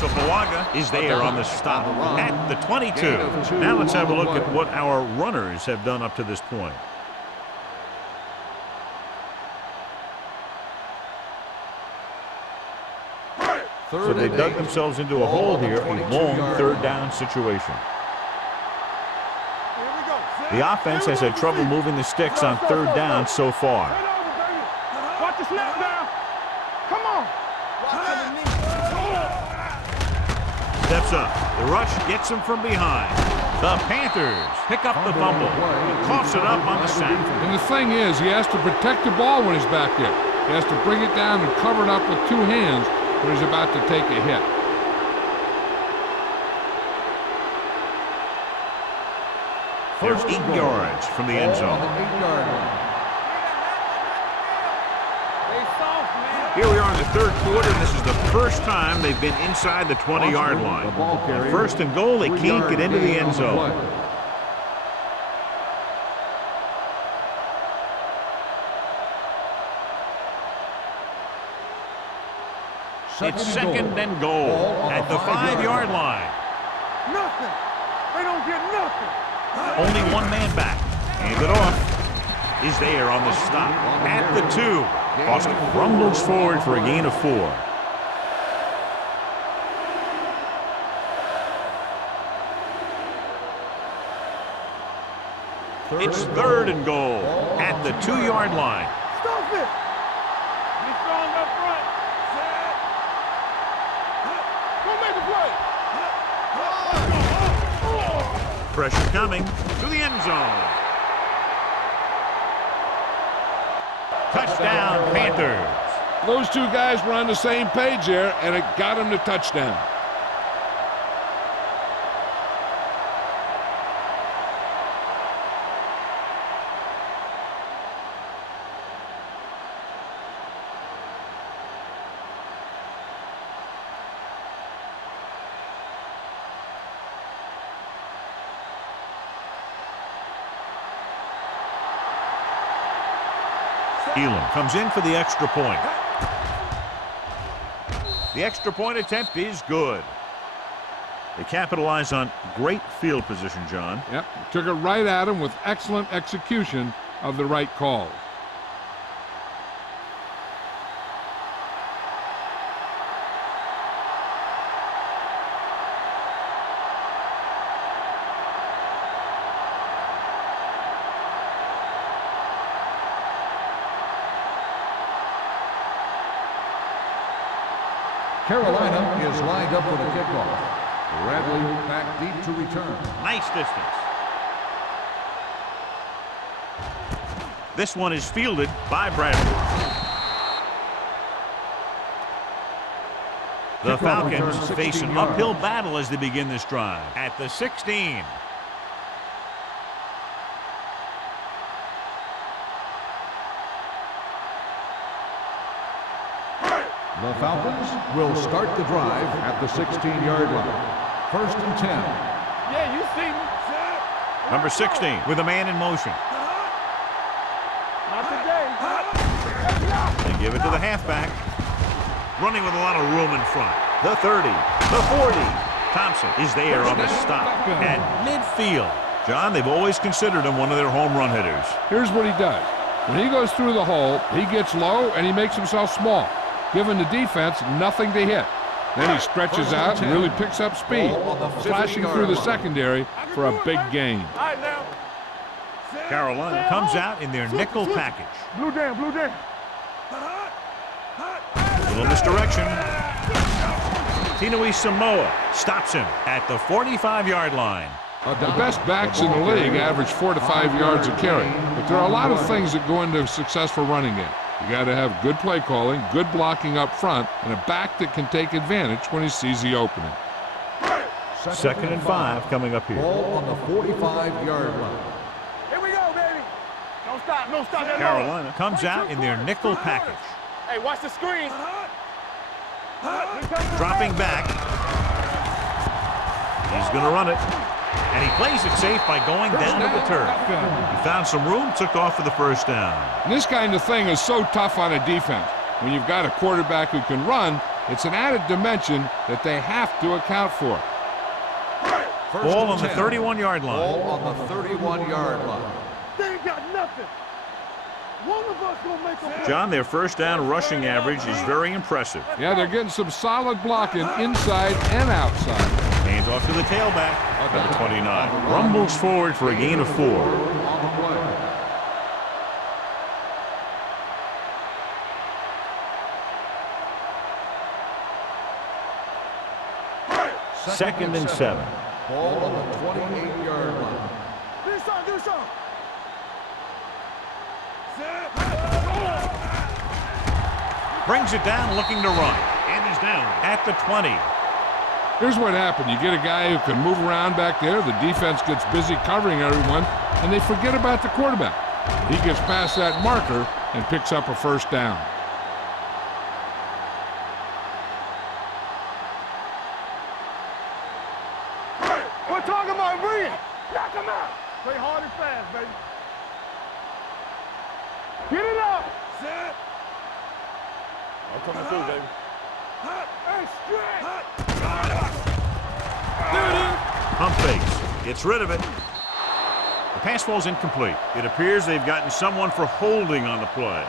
So Bawaga is there on the stop at the 22. Now let's have a look at what our runners have done up to this point. So they dug themselves into a hole here, a long 3rd down situation. Here we go. The offense has had trouble moving the sticks on 3rd down so far. Turn over, baby. Watch the snap down. Come on. Steps up. The rush gets him from behind. The Panthers pick up the fumble. Coughs it up on the sack. And the thing is, he has to protect the ball when he's back there. He has to bring it down and cover it up with 2 hands when he's about to take a hit. There's 8 yards from the end zone. Here we are in the 3rd quarter, and this is the first time they've been inside the 20-yard line. On 1st and goal, they can't get into the end zone. It's 2nd and goal at the 5-yard line. Nothing. They don't get nothing. Only one man back. Hand it off. Is there on the stop at the 2. Boston rumbles forward for a gain of 4. It's 3rd and goal at the 2-yard line. Stop it. Be strong up front. Go make a play. Pressure coming to the end zone. Touchdown, Panthers. Those 2 guys were on the same page there, and it got him the touchdown. Elam comes in for the extra point. The extra point attempt is good. They capitalize on great field position, John. Yep, took it right at him with excellent execution of the right calls. Carolina is lined up for the kickoff. Bradley back deep to return. Nice distance. This one is fielded by Bradley. The Falcons face an uphill battle as they begin this drive at the 16. The Falcons will start the drive at the 16-yard line. First and 10. Yeah, you see me. Number 16 with a man in motion. Not today. They give it to the halfback. Running with a lot of room in front. The 30, the 40. Thompson is there on the stop at midfield. John, they've always considered him one of their home run hitters. Here's what he does. When he goes through the hole, he gets low and he makes himself small, giving the defense nothing to hit. Then he stretches out and really picks up speed, flashing through the secondary for a big gain. All right, now. Carolina comes out in their nickel package. Blue down, blue down. Little misdirection. Tinui Samoa stops him at the 45-yard line. The best backs in the league average 4 to 5 yards a carry, but there are a lot of things that go into a successful running game. You got to have good play calling, good blocking up front, and a back that can take advantage when he sees the opening. Second and 5 coming up here. Ball on the 45-yard line. Here we go, baby. Don't stop, don't stop. Carolina comes out in their nickel package. Hey, watch the screen. Dropping back. He's going to run it. And he plays it safe by going down to the turf. He found some room, took off for the first down. This kind of thing is so tough on a defense. When you've got a quarterback who can run, it's an added dimension that they have to account for. Ball on the 31-yard line. Ball on the 31-yard line. They ain't got nothing. One of us gonna make a John, their first down rushing average is very impressive. Yeah, they're getting some solid blocking inside and outside. Hands off to the tailback, number 29. Rumbles forward for a gain of 4. On the play. Second and 7. Ball on the 28-yard line. do something. Brings it down, looking to run. And he's down at the 20. Here's what happened. You get a guy who can move around back there. The defense gets busy covering everyone, and they forget about the quarterback. He gets past that marker and picks up a first down. We're talking about bringing. Knock him out. Play hard and fast, baby. Get it up. Set. I'm coming through, baby. Hey, stretch. Pump fakes. Gets rid of it. The pass falls incomplete. It appears they've gotten someone for holding on the play.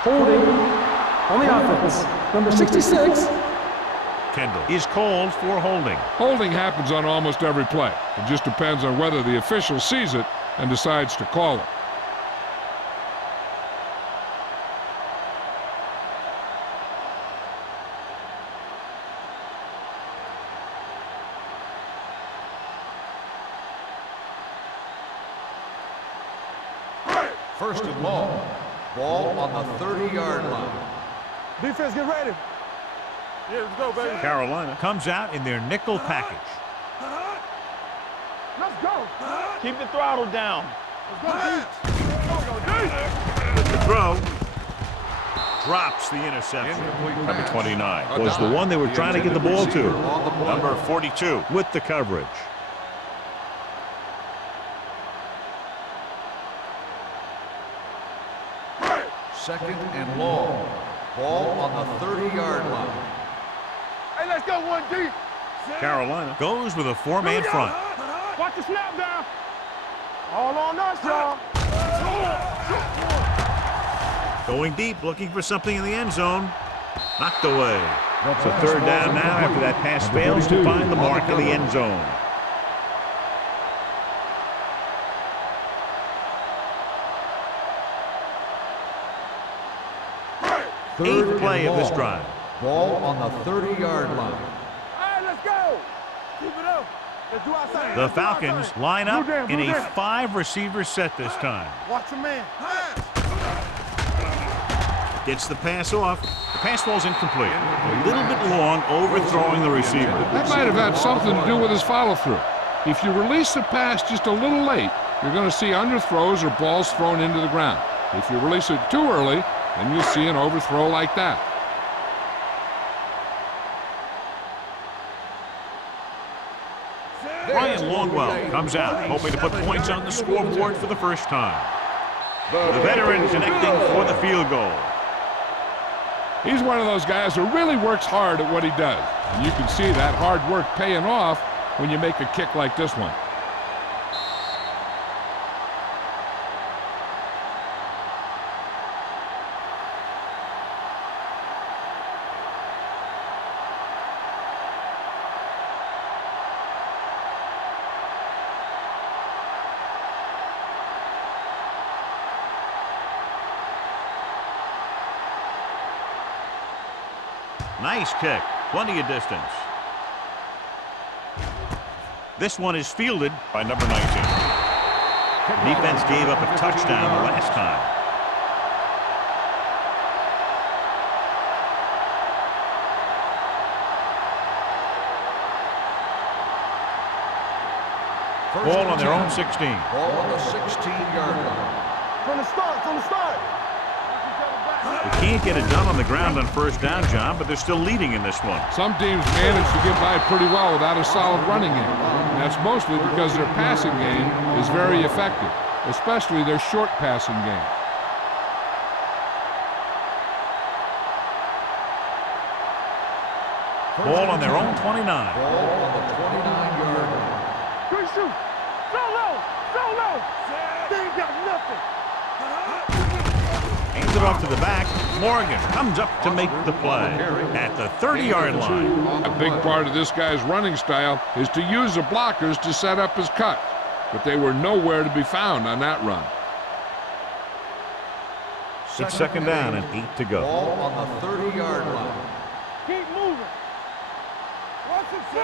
Holding on the offense. Number 66. Kendall is called for holding. Holding happens on almost every play. It just depends on whether the official sees it and decides to call it. First and long. Ball on the 30-yard line. Defense, get ready. Yeah, let's go, baby. Carolina comes out in their nickel package. Let's go. Keep the throttle down. Let's go, With the throw. Drops the interception. Number 29 was the one they were trying to get the ball to. Number 42 with the coverage. Second and long. Ball on the 30-yard line. Hey, let's go, 1D. Carolina goes with a 4-man front. Watch the snap down. All on us, y'all. Going deep, looking for something in the end zone. Knocked away. So third down now after that pass fails to find the mark in the end zone. 8th play of this drive. Ball on the 30-yard line. All right, let's go. Keep it up. Let's do our thing. The Falcons line up in a 5-receiver set this time. Watch your man. Gets the pass off. The pass falls incomplete. A little bit long, overthrowing the receiver. That might have had something to do with his follow-through. If you release the pass just a little late, you're going to see underthrows or balls thrown into the ground. If you release it too early, then you'll see an overthrow like that. Brian Longwell comes out, hoping to put points on the scoreboard for the first time. The veteran connecting for the field goal. He's one of those guys who really works hard at what he does. And you can see that hard work paying off when you make a kick like this one. Nice kick. Plenty of distance. This one is fielded by number 19. Defense gave up a touchdown the last time. Ball on their own 16. Ball on the 16-yard line. From the start. They can't get it done on the ground on first down, John, but they're still leading in this one. Some teams manage to get by pretty well without a solid running game. And that's mostly because their passing game is very effective, especially their short passing game. Ball on their own 29. Ball on the 29-yard line. Good shoot. So low. They ain't got nothing. Hands it off to the back. Morgan comes up to make the play at the 30-yard line. A big part of this guy's running style is to use the blockers to set up his cut, but they were nowhere to be found on that run. It's second down and 8 to go. Ball on the 30-yard line. Keep moving.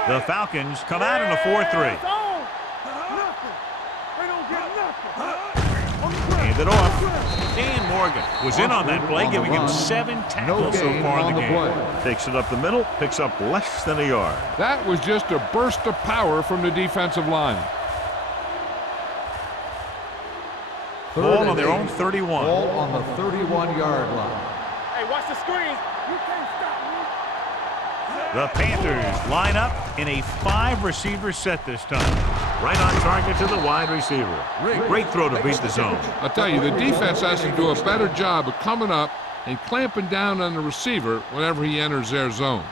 The Falcons come out in a 4-3. Nothing. They don't get nothing. Hand it off. Dan Morgan was in on that play, giving him 7 tackles so far in the game. Takes it up the middle, picks up less than a yard. That was just a burst of power from the defensive line. Ball on their own 31. Ball on the 31-yard line. Hey, watch the screens. You can't stop me. The Panthers line up in a 5-receiver set this time. Right on target to the wide receiver. Great throw to beat the zone. I'll tell you, the defense has to do a better job of coming up and clamping down on the receiver whenever he enters their zone.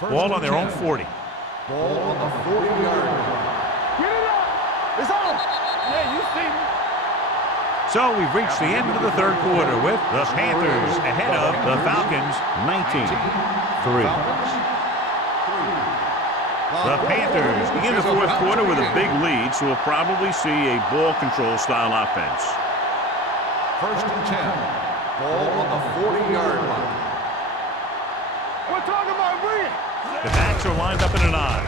Ball on their own 40. Ball on the 40-yard line. Get it up. It's on. Yeah, you see me. So we've reached the end of the third quarter with the Panthers ahead of the Falcons 19-3. The Panthers begin the fourth quarter with a big lead, so we'll probably see a ball control style offense. First and 10. Ball on the 40-yard line. We're talking about brilliant. The backs are lined up in an I.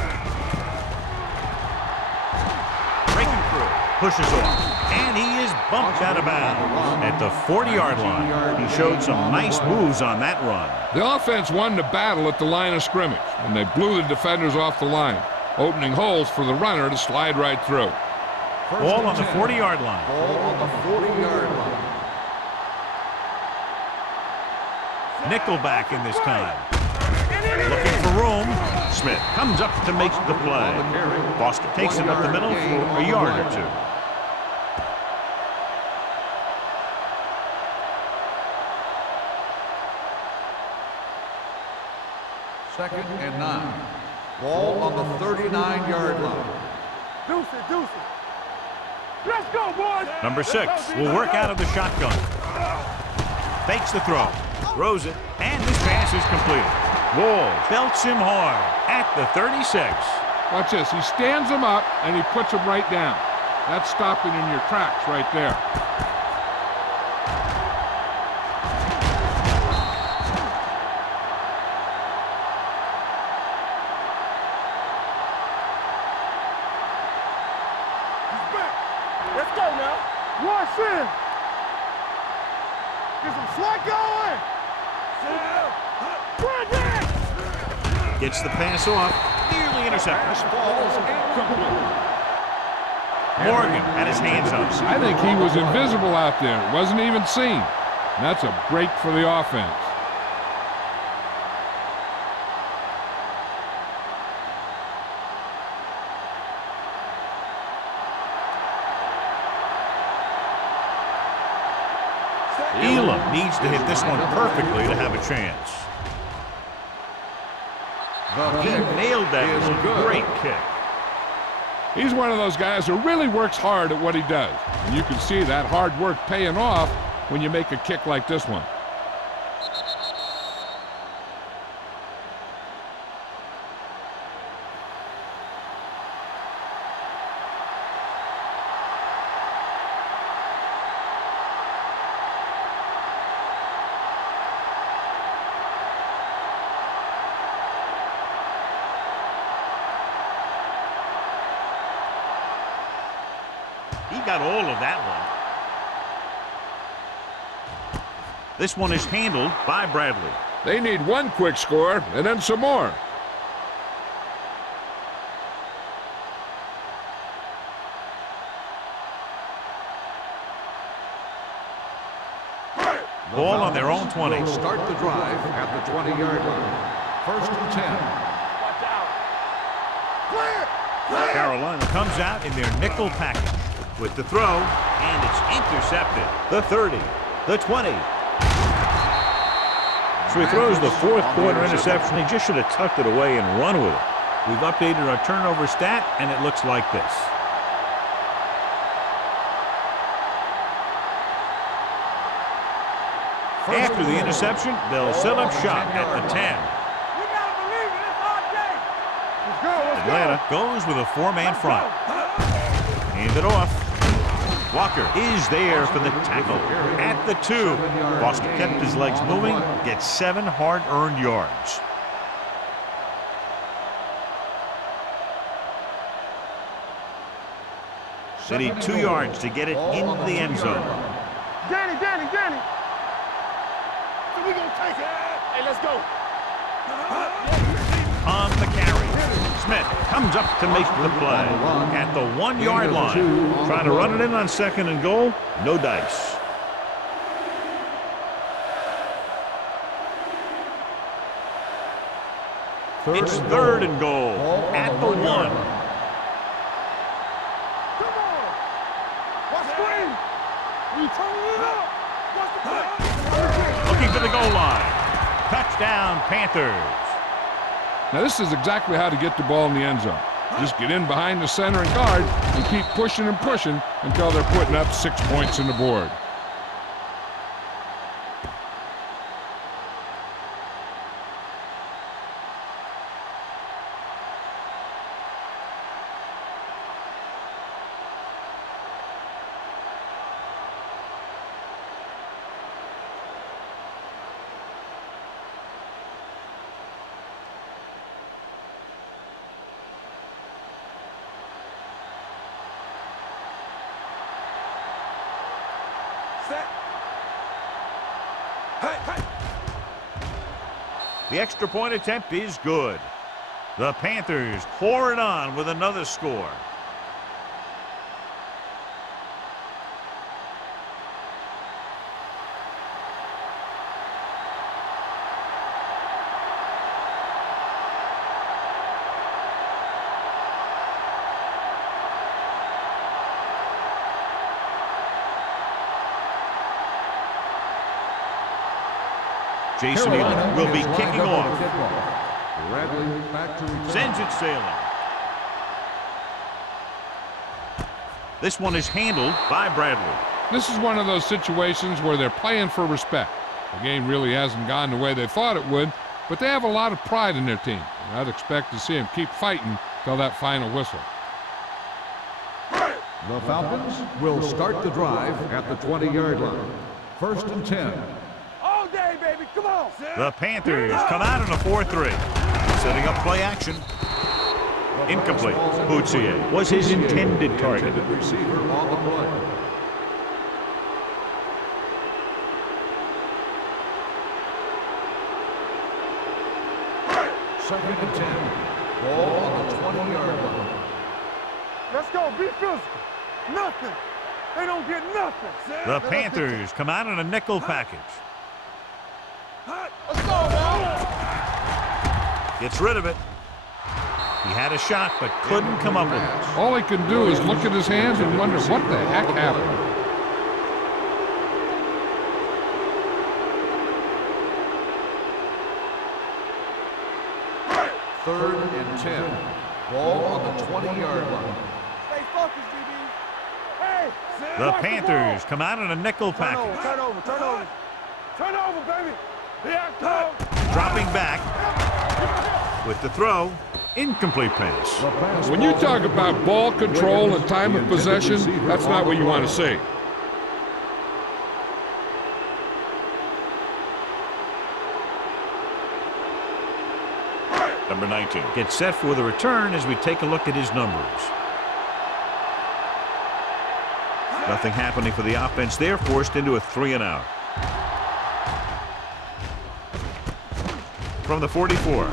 Breaking through, pushes off, and he is bumped out of bounds at the 40-yard line. He showed some nice moves on that run. The offense won the battle at the line of scrimmage, and they blew the defenders off the line, opening holes for the runner to slide right through. Ball on the 40-yard line. Ball on the 40-yard line. Nickelback in this time. Looking for room. Smith comes up to make the play. Foster takes it up the middle for a yard or two. Second and 9. Ball on the 39-yard line. Deuce it. Let's go, boys. Number 6 will work out of the shotgun. Fakes the throw. Throws it. And this pass is completed. Wall belts him hard at the 36. Watch this. He stands him up, and he puts him right down. That's stopping in your tracks right there. now. Rush in. Get some sweat going. Gets the pass off. Nearly intercepted. Ball's incomplete. Morgan had his hands up. I think he was invisible out there. Wasn't even seen. And that's a break for the offense. Elam needs to hit this one perfectly to have a chance. He nailed that one. Great kick. He's one of those guys who really works hard at what he does. And you can see that hard work paying off when you make a kick like this one. He got all of that one. This one is handled by Bradley. They need one quick score and then some more. Ball on their own 20. Will start the drive at the 20-yard line. First and 10. Watch out. Clear. Carolina comes out in their nickel package with the throw, and it's intercepted. The 30, the 20. So he throws the fourth quarter interception. He just should have tucked it away and run with it. We've updated our turnover stat, and it looks like this. After the interception, they'll set up shop at the 10. We gotta believe it. It's our day. Let's go. Let's Atlanta goes with a four-man front. Hand it off. Walker is there for the tackle at the 2. Foster kept his legs moving, gets 7 hard-earned yards. They need 2 yards to get it into the end zone. Danny. So we gonna take it. Hey, let's go. On the carry, Smith comes up to make the play at the 1-yard line. Trying to run it in on 2nd and goal, no dice. It's 3rd and goal at the 1. Come on. Watch screen. We turning it up. What's the play? Looking for the goal line. Touchdown, Panthers. Now this is exactly how to get the ball in the end zone. Just get in behind the center and guard and keep pushing and pushing until they're putting up 6 points on the board. The extra point attempt is good. The Panthers pour it on with another score. Jason Elam will be kicking off. Bradley back to return. Sends it sailing. This one is handled by Bradley. This is one of those situations where they're playing for respect. The game really hasn't gone the way they thought it would, but they have a lot of pride in their team. And I'd expect to see them keep fighting till that final whistle. The Falcons will start the drive at the 20-yard line. First and 10. All day, baby. Come on. The Panthers come out in a 4-3. Setting up play action. Incomplete. Boutsier was his intended target. Receiver on the play. Second and 10. Ball on the 20-yard line. Let's go. Be physical. Nothing. They don't get nothing. The Panthers come out in a nickel package. Let's go, man. Gets rid of it. He had a shot, but couldn't come up with it. All he can do is look at his hands and wonder what the heck happened. Third and 10. Ball on the 20-yard line. Stay focused, DB. Hey, The watch Panthers come out in a nickel ball. package. Turn over, turn over. Turn over, baby. Yeah, come. Dropping back with the throw. Incomplete pass. The pass When you ball talk about ball control and time of possession, that's not what you want to see. Number 19 gets set for the return as we take a look at his numbers. Nothing happening for the offense there, forced into a 3-and-out. From the 44.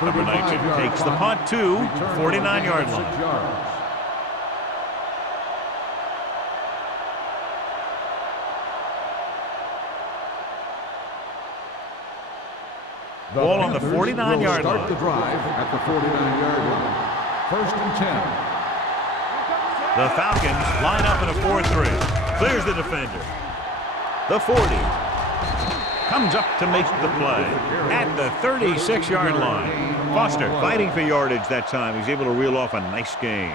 Number 19 takes the punt to 49-yard line. Ball on the 49-yard line. Start the drive at the 49-yard line. First and 10. The Falcons line up in a 4-3. Clears the defender. The 40. Comes up to make the play at the 36-yard line. Foster fighting for yardage that time. He's able to reel off a nice gain.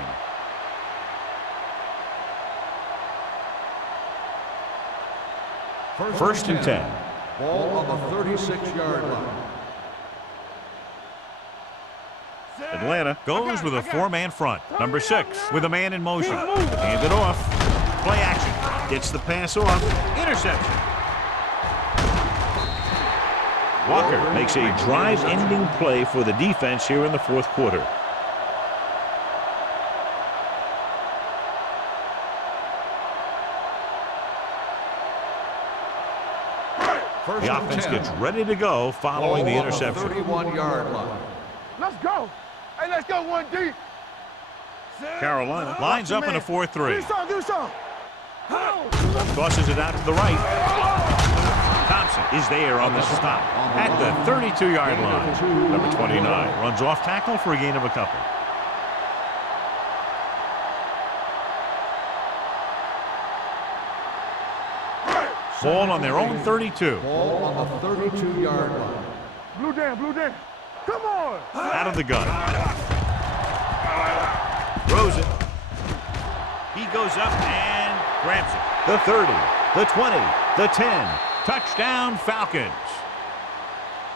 First and 10. Ball on the 36-yard line. Atlanta goes with a 4-man front. Number 6 with a man in motion. Hand it off. Play action. Gets the pass off. Interception. Walker makes a drive-ending play for the defense here in the fourth quarter. The offense gets ready to go following the interception. 31-yard line. Let's go. Hey, let's go 1D. Carolina lines up in a 4-3. Do something. Tosses it out to the right. Thompson is there on the stop at the 32-yard line. Number 29 runs off tackle for a gain of a couple. Ball on their own 32. Ball on the 32-yard line. Blue down, blue down. Come on. Out of the gun. Throws it. He goes up and grabs it. The 30, the 20, the 10. Touchdown, Falcons.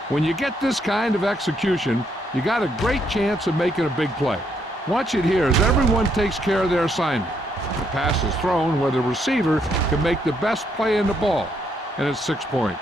When you get this kind of execution, you got a great chance of making a big play. Watch it here as everyone takes care of their assignment. The pass is thrown where the receiver can make the best play in the ball, and it's 6 points.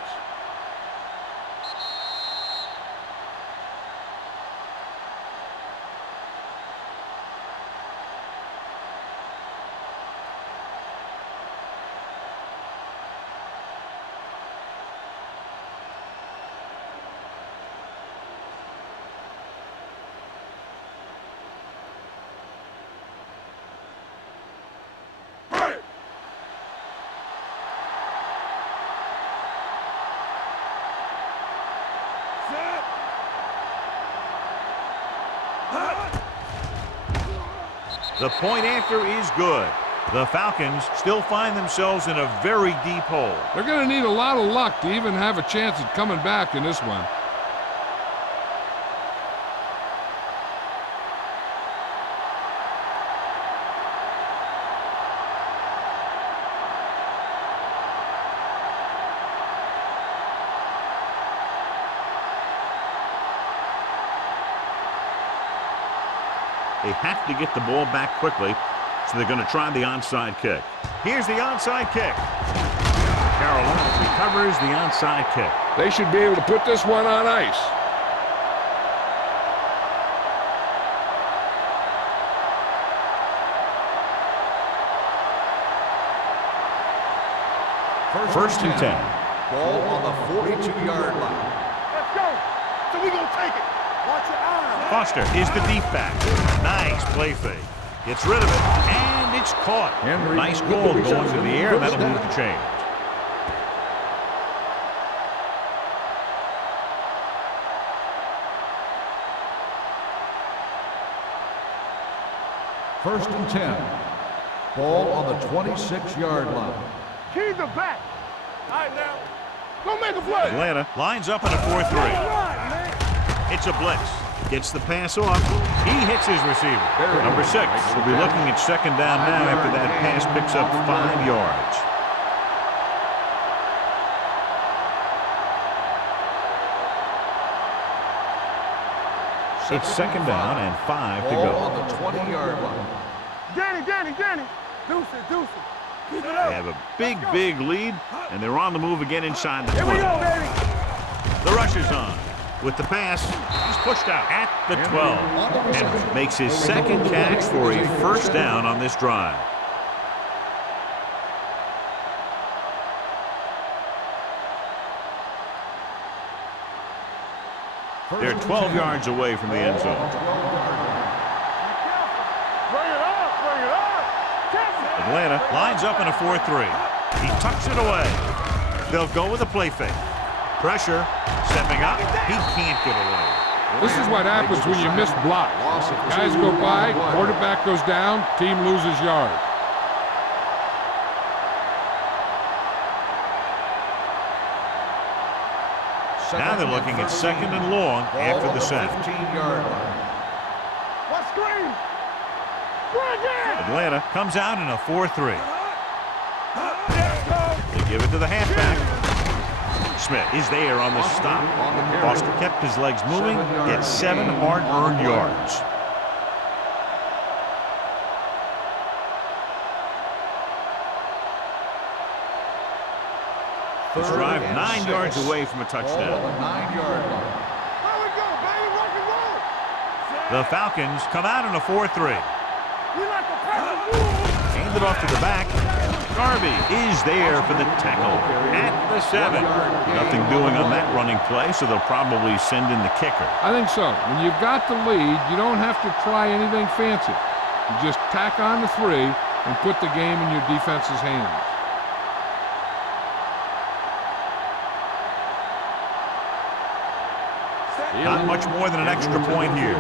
The point after is good. The Falcons still find themselves in a very deep hole. They're going to need a lot of luck to even have a chance at coming back in this one. They have to get the ball back quickly, so they're going to try the onside kick. Here's the onside kick. Carolina recovers the onside kick. They should be able to put this one on ice. First and 10. Ball on the 42-yard line. Let's go. So we gonna take it. Watch your eyes. Foster is the deep back. Nice play fake. Gets rid of it, and it's caught. Henry Nice with goal the going to the reception. air, and that'll First move down. the change. First and 10. Ball on the 26-yard line. Keep the back. All right, now. Go make a play. Atlanta lines up in a 4-3. Right, man. It's a blitz. Gets the pass off. He hits his receiver. Number 6 will be looking at second down now after that pass picks up 5 yards. It's second down and 5 to Ball go. on the 20-yard line. Danny. Deuce it. Keep it They up. have a big lead, and they're on the move again inside the Here we 20. go, Danny. The rush is on. With the pass, he's pushed out at the 12. Henry makes his second catch for a first down on this drive. They're 12 yards away from the end zone. Bring it up. Careful. Atlanta lines up in a 4-3. He tucks it away. They'll go with a play fake. Pressure, stepping up. He can't get away. This is what happens when you miss blocks. Guys go by, quarterback goes down, team loses yards. Now they're looking at second and long after the sack. 15-yard line. What screen? Bring it. Atlanta comes out in a 4-3. They give it to the halfback. Smith is there on the stop. Foster kept his legs moving, gets 7 hard-earned yards. This drive 9 yards away from a touchdown. Ball on the 9-yard line. There we go, baby. Rock and roll. The Falcons come out in a 4-3. We like to press the rules. Hand it off to the back. Garvey is there for the tackle at the 7. Nothing doing on that running play, so they'll probably send in the kicker. I think so. When you've got the lead, you don't have to try anything fancy. You just tack on the 3 and put the game in your defense's hands. Not much more than an extra point here.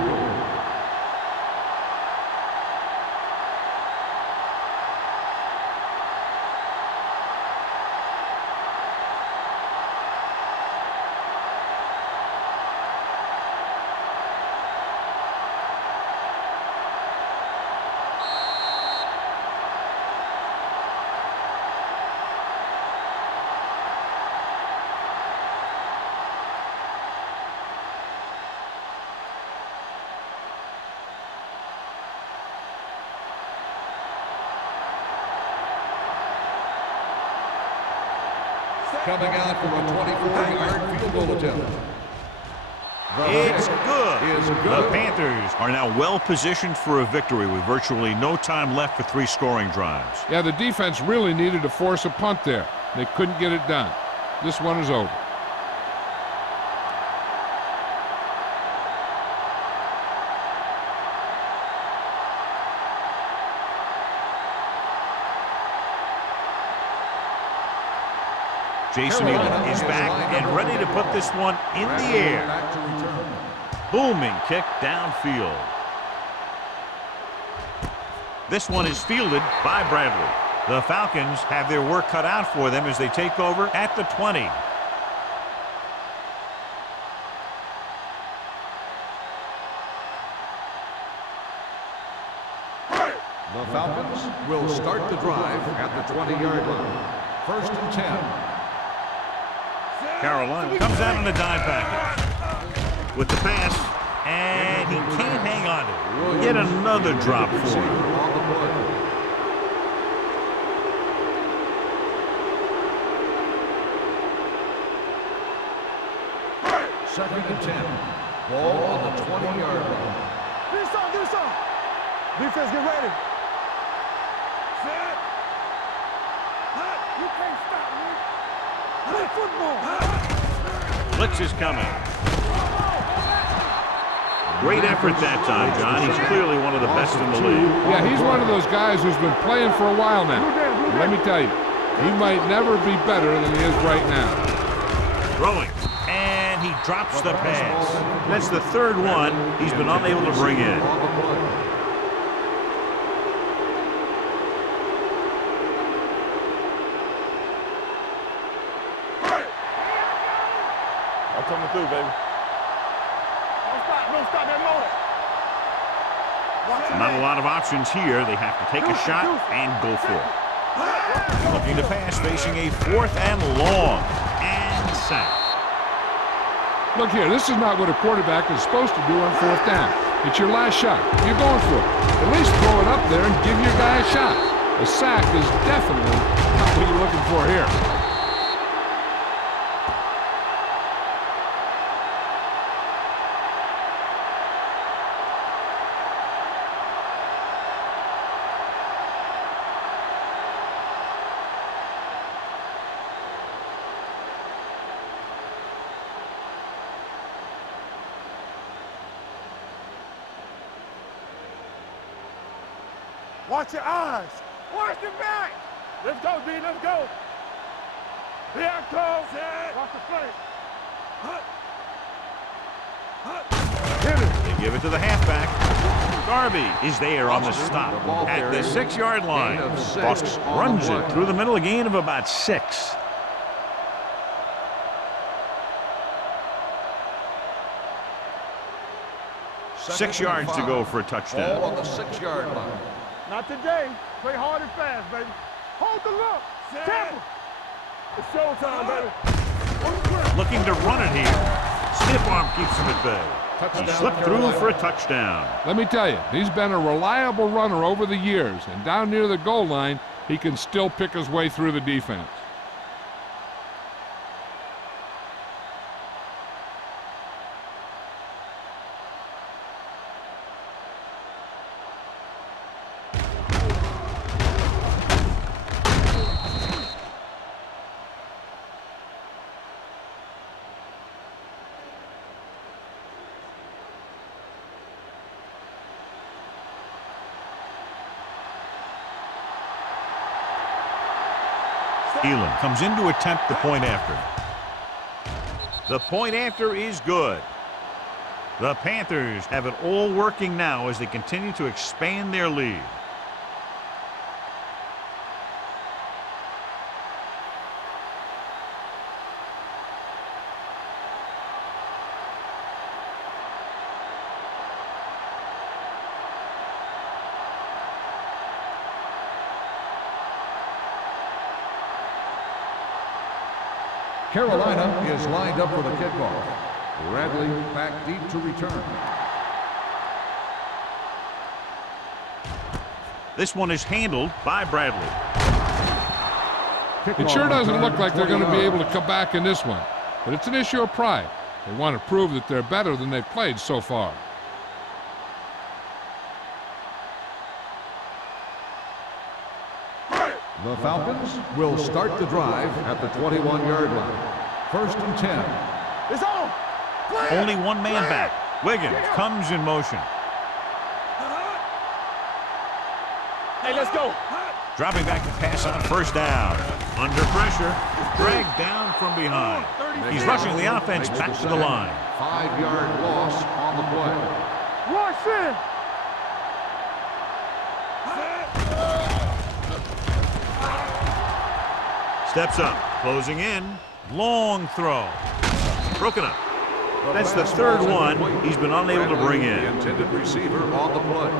Coming out for a 24-yard field goal attempt. It's good. Is The good. Panthers are now well positioned for a victory with virtually no time left for 3 scoring drives. Yeah, the defense really needed to force a punt there. They couldn't get it done. This one is over. Jason Elam is back and ready to put this one in the air. Back to return. Booming kick downfield. This one is fielded by Bradley. The Falcons have their work cut out for them as they take over at the 20. The Falcons will start the drive at the 20-yard line. First and 10. Carolina comes out in a dime package with the pass, and he can't hang on to it. Yet another drop for him. On the play. Second and 10. Ball on the 20-yard line. Do some. Defense, get ready. Set. Hut. You can't stop me. Blitz is coming. Great effort that time, John. He's clearly one of the best in the league. Yeah, he's one of those guys who's been playing for a while now. Let me tell you, he might never be better than he is right now. Throwing. And he drops the pass. That's the third one he's been unable to bring in. Coming through, baby. Don't stop that motor. Not a lot of options here. They have to take a shot and go for it. Looking to pass, facing a 4th and long. And sack. Look here, this is not what a quarterback is supposed to do on 4th down. It's your last shot. You're going for it. At least throw it up there and give your guy a shot. A sack is definitely not what you're looking for here. Watch your eyes. Watch your back. Let's go, B. Let's go. Here I come. Watch the flank. Hit it. They give it to the halfback. Garvey is there on the stop at the 6-yard line. Bucks runs it through the middle, a gain of about 6. Six yards to go for a touchdown. Ball on the 6-yard line. Not today. Play hard and fast, baby. Hold the look. Tampa. It's showtime, baby. Looking to run it here. Stiff arm keeps him at bay. He slipped through for a touchdown. Let me tell you, he's been a reliable runner over the years, and down near the goal line, he can still pick his way through the defense. Elam comes in to attempt the point after. The point after is good. The Panthers have it all working now as they continue to expand their lead. Carolina is lined up for the kickoff. Bradley back deep to return. This one is handled by Bradley. It sure doesn't look like they're going to be able to come back in this one, but it's an issue of pride. They want to prove that they're better than they've played so far. The Falcons will start the drive at the 21-yard line. 1st and 10. It's on. Only one man back. Wiggins comes in motion. Hey, let's go. Dropping back to pass on 1st down. Under pressure. Dragged down from behind. He's rushing the offense back to the line. 5-yard loss on the play. Rush in. Steps up, closing in, long throw. Broken up. That's the 3rd one he's been unable to bring in. The intended receiver on the play.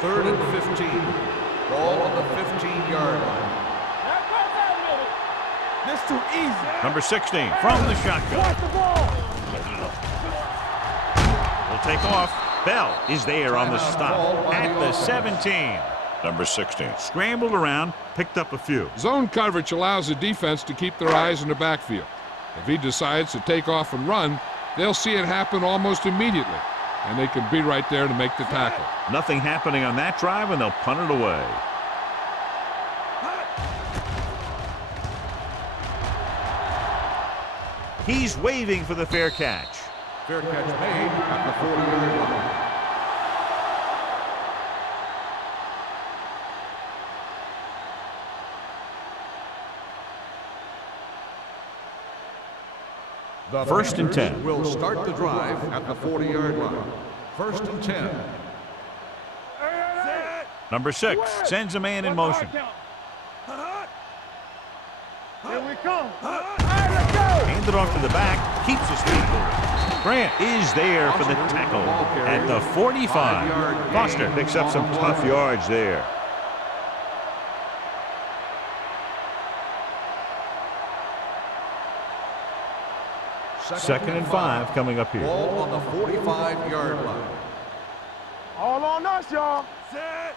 3rd and 15. Ball on the 15-yard line. This too easy. Number 16 from the shotgun. Watch the ball. Will take off. Bell is there on the stop at the 17. Number 16 scrambled around, picked up a few. Zone coverage allows the defense to keep their eyes in the backfield. If he decides to take off and run, they'll see it happen almost immediately. and they can be right there to make the tackle. Nothing happening on that drive, and they'll punt it away. He's waving for the fair catch. Fair catch made at the 40-yard line. The First and Panthers 10. will start the drive at the 40-yard line. First and 10. Number 6 sends a man in motion. Here we come. Let's go. Hand it off to the back, keeps his feet moving. Grant is there for the tackle at the 45. Foster picks up some tough yards there. Second and 5 coming up here. Ball on the 45-yard line. All on us, y'all. Set.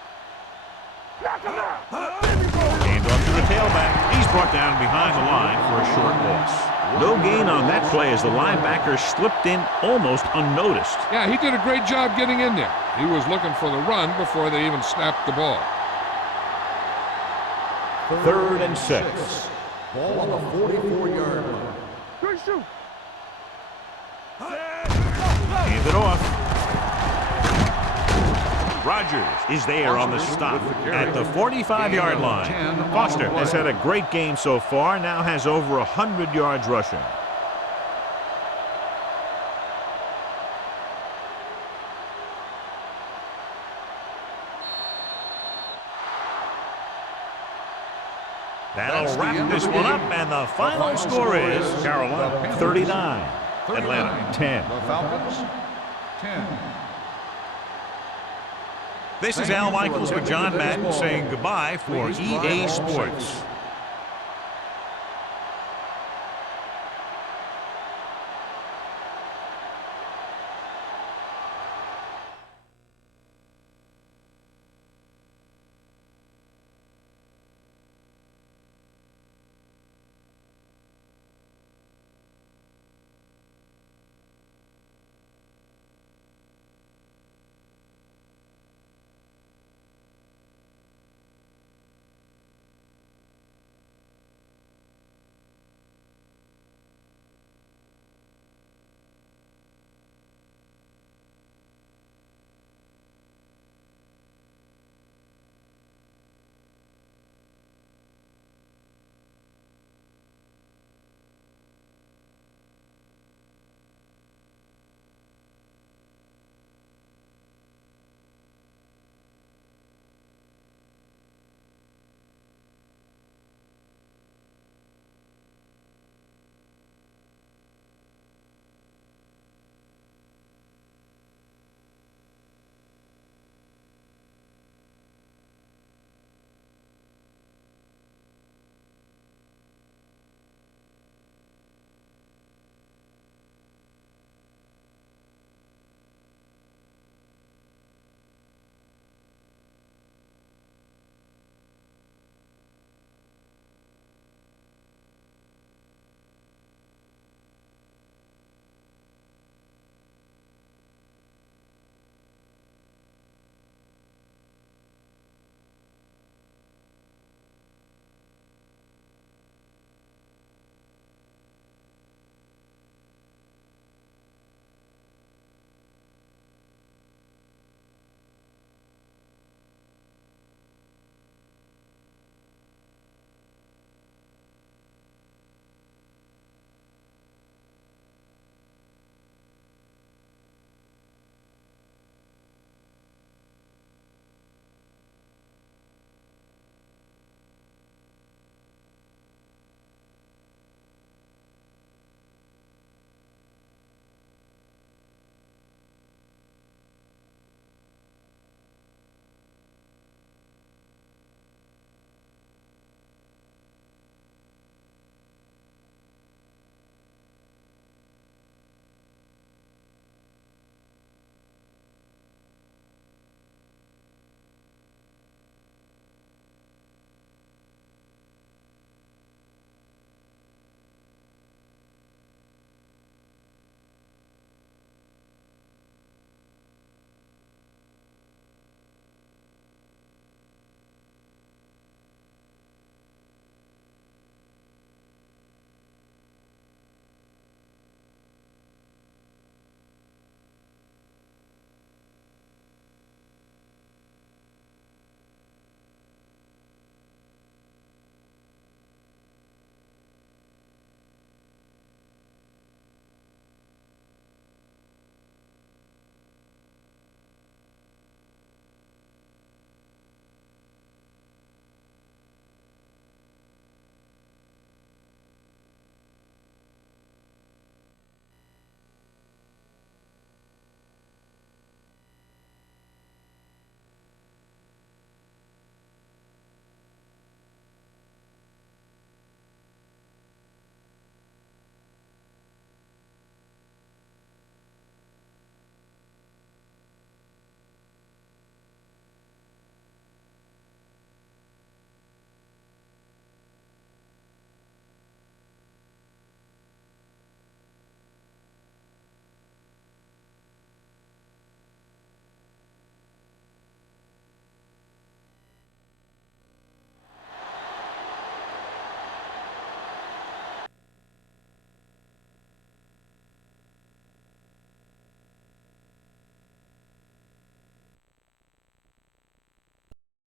Knock him out. Hand off to the tailback. He's brought down behind the line for a short loss. No gain on that play as the linebacker slipped in almost unnoticed. Yeah, he did a great job getting in there. He was looking for the run before they even snapped the ball. Third and 6. Ball on the 44-yard line. Good shoot. Hand it off. Rodgers is there on the stop at the 45-yard line. Foster has had a great game so far, now has over 100 yards rushing. That'll wrap this one up, and the final score is Carolina 39, Atlanta 10. The Falcons 10. This is Al Michaels with John Madden saying goodbye for EA Sports.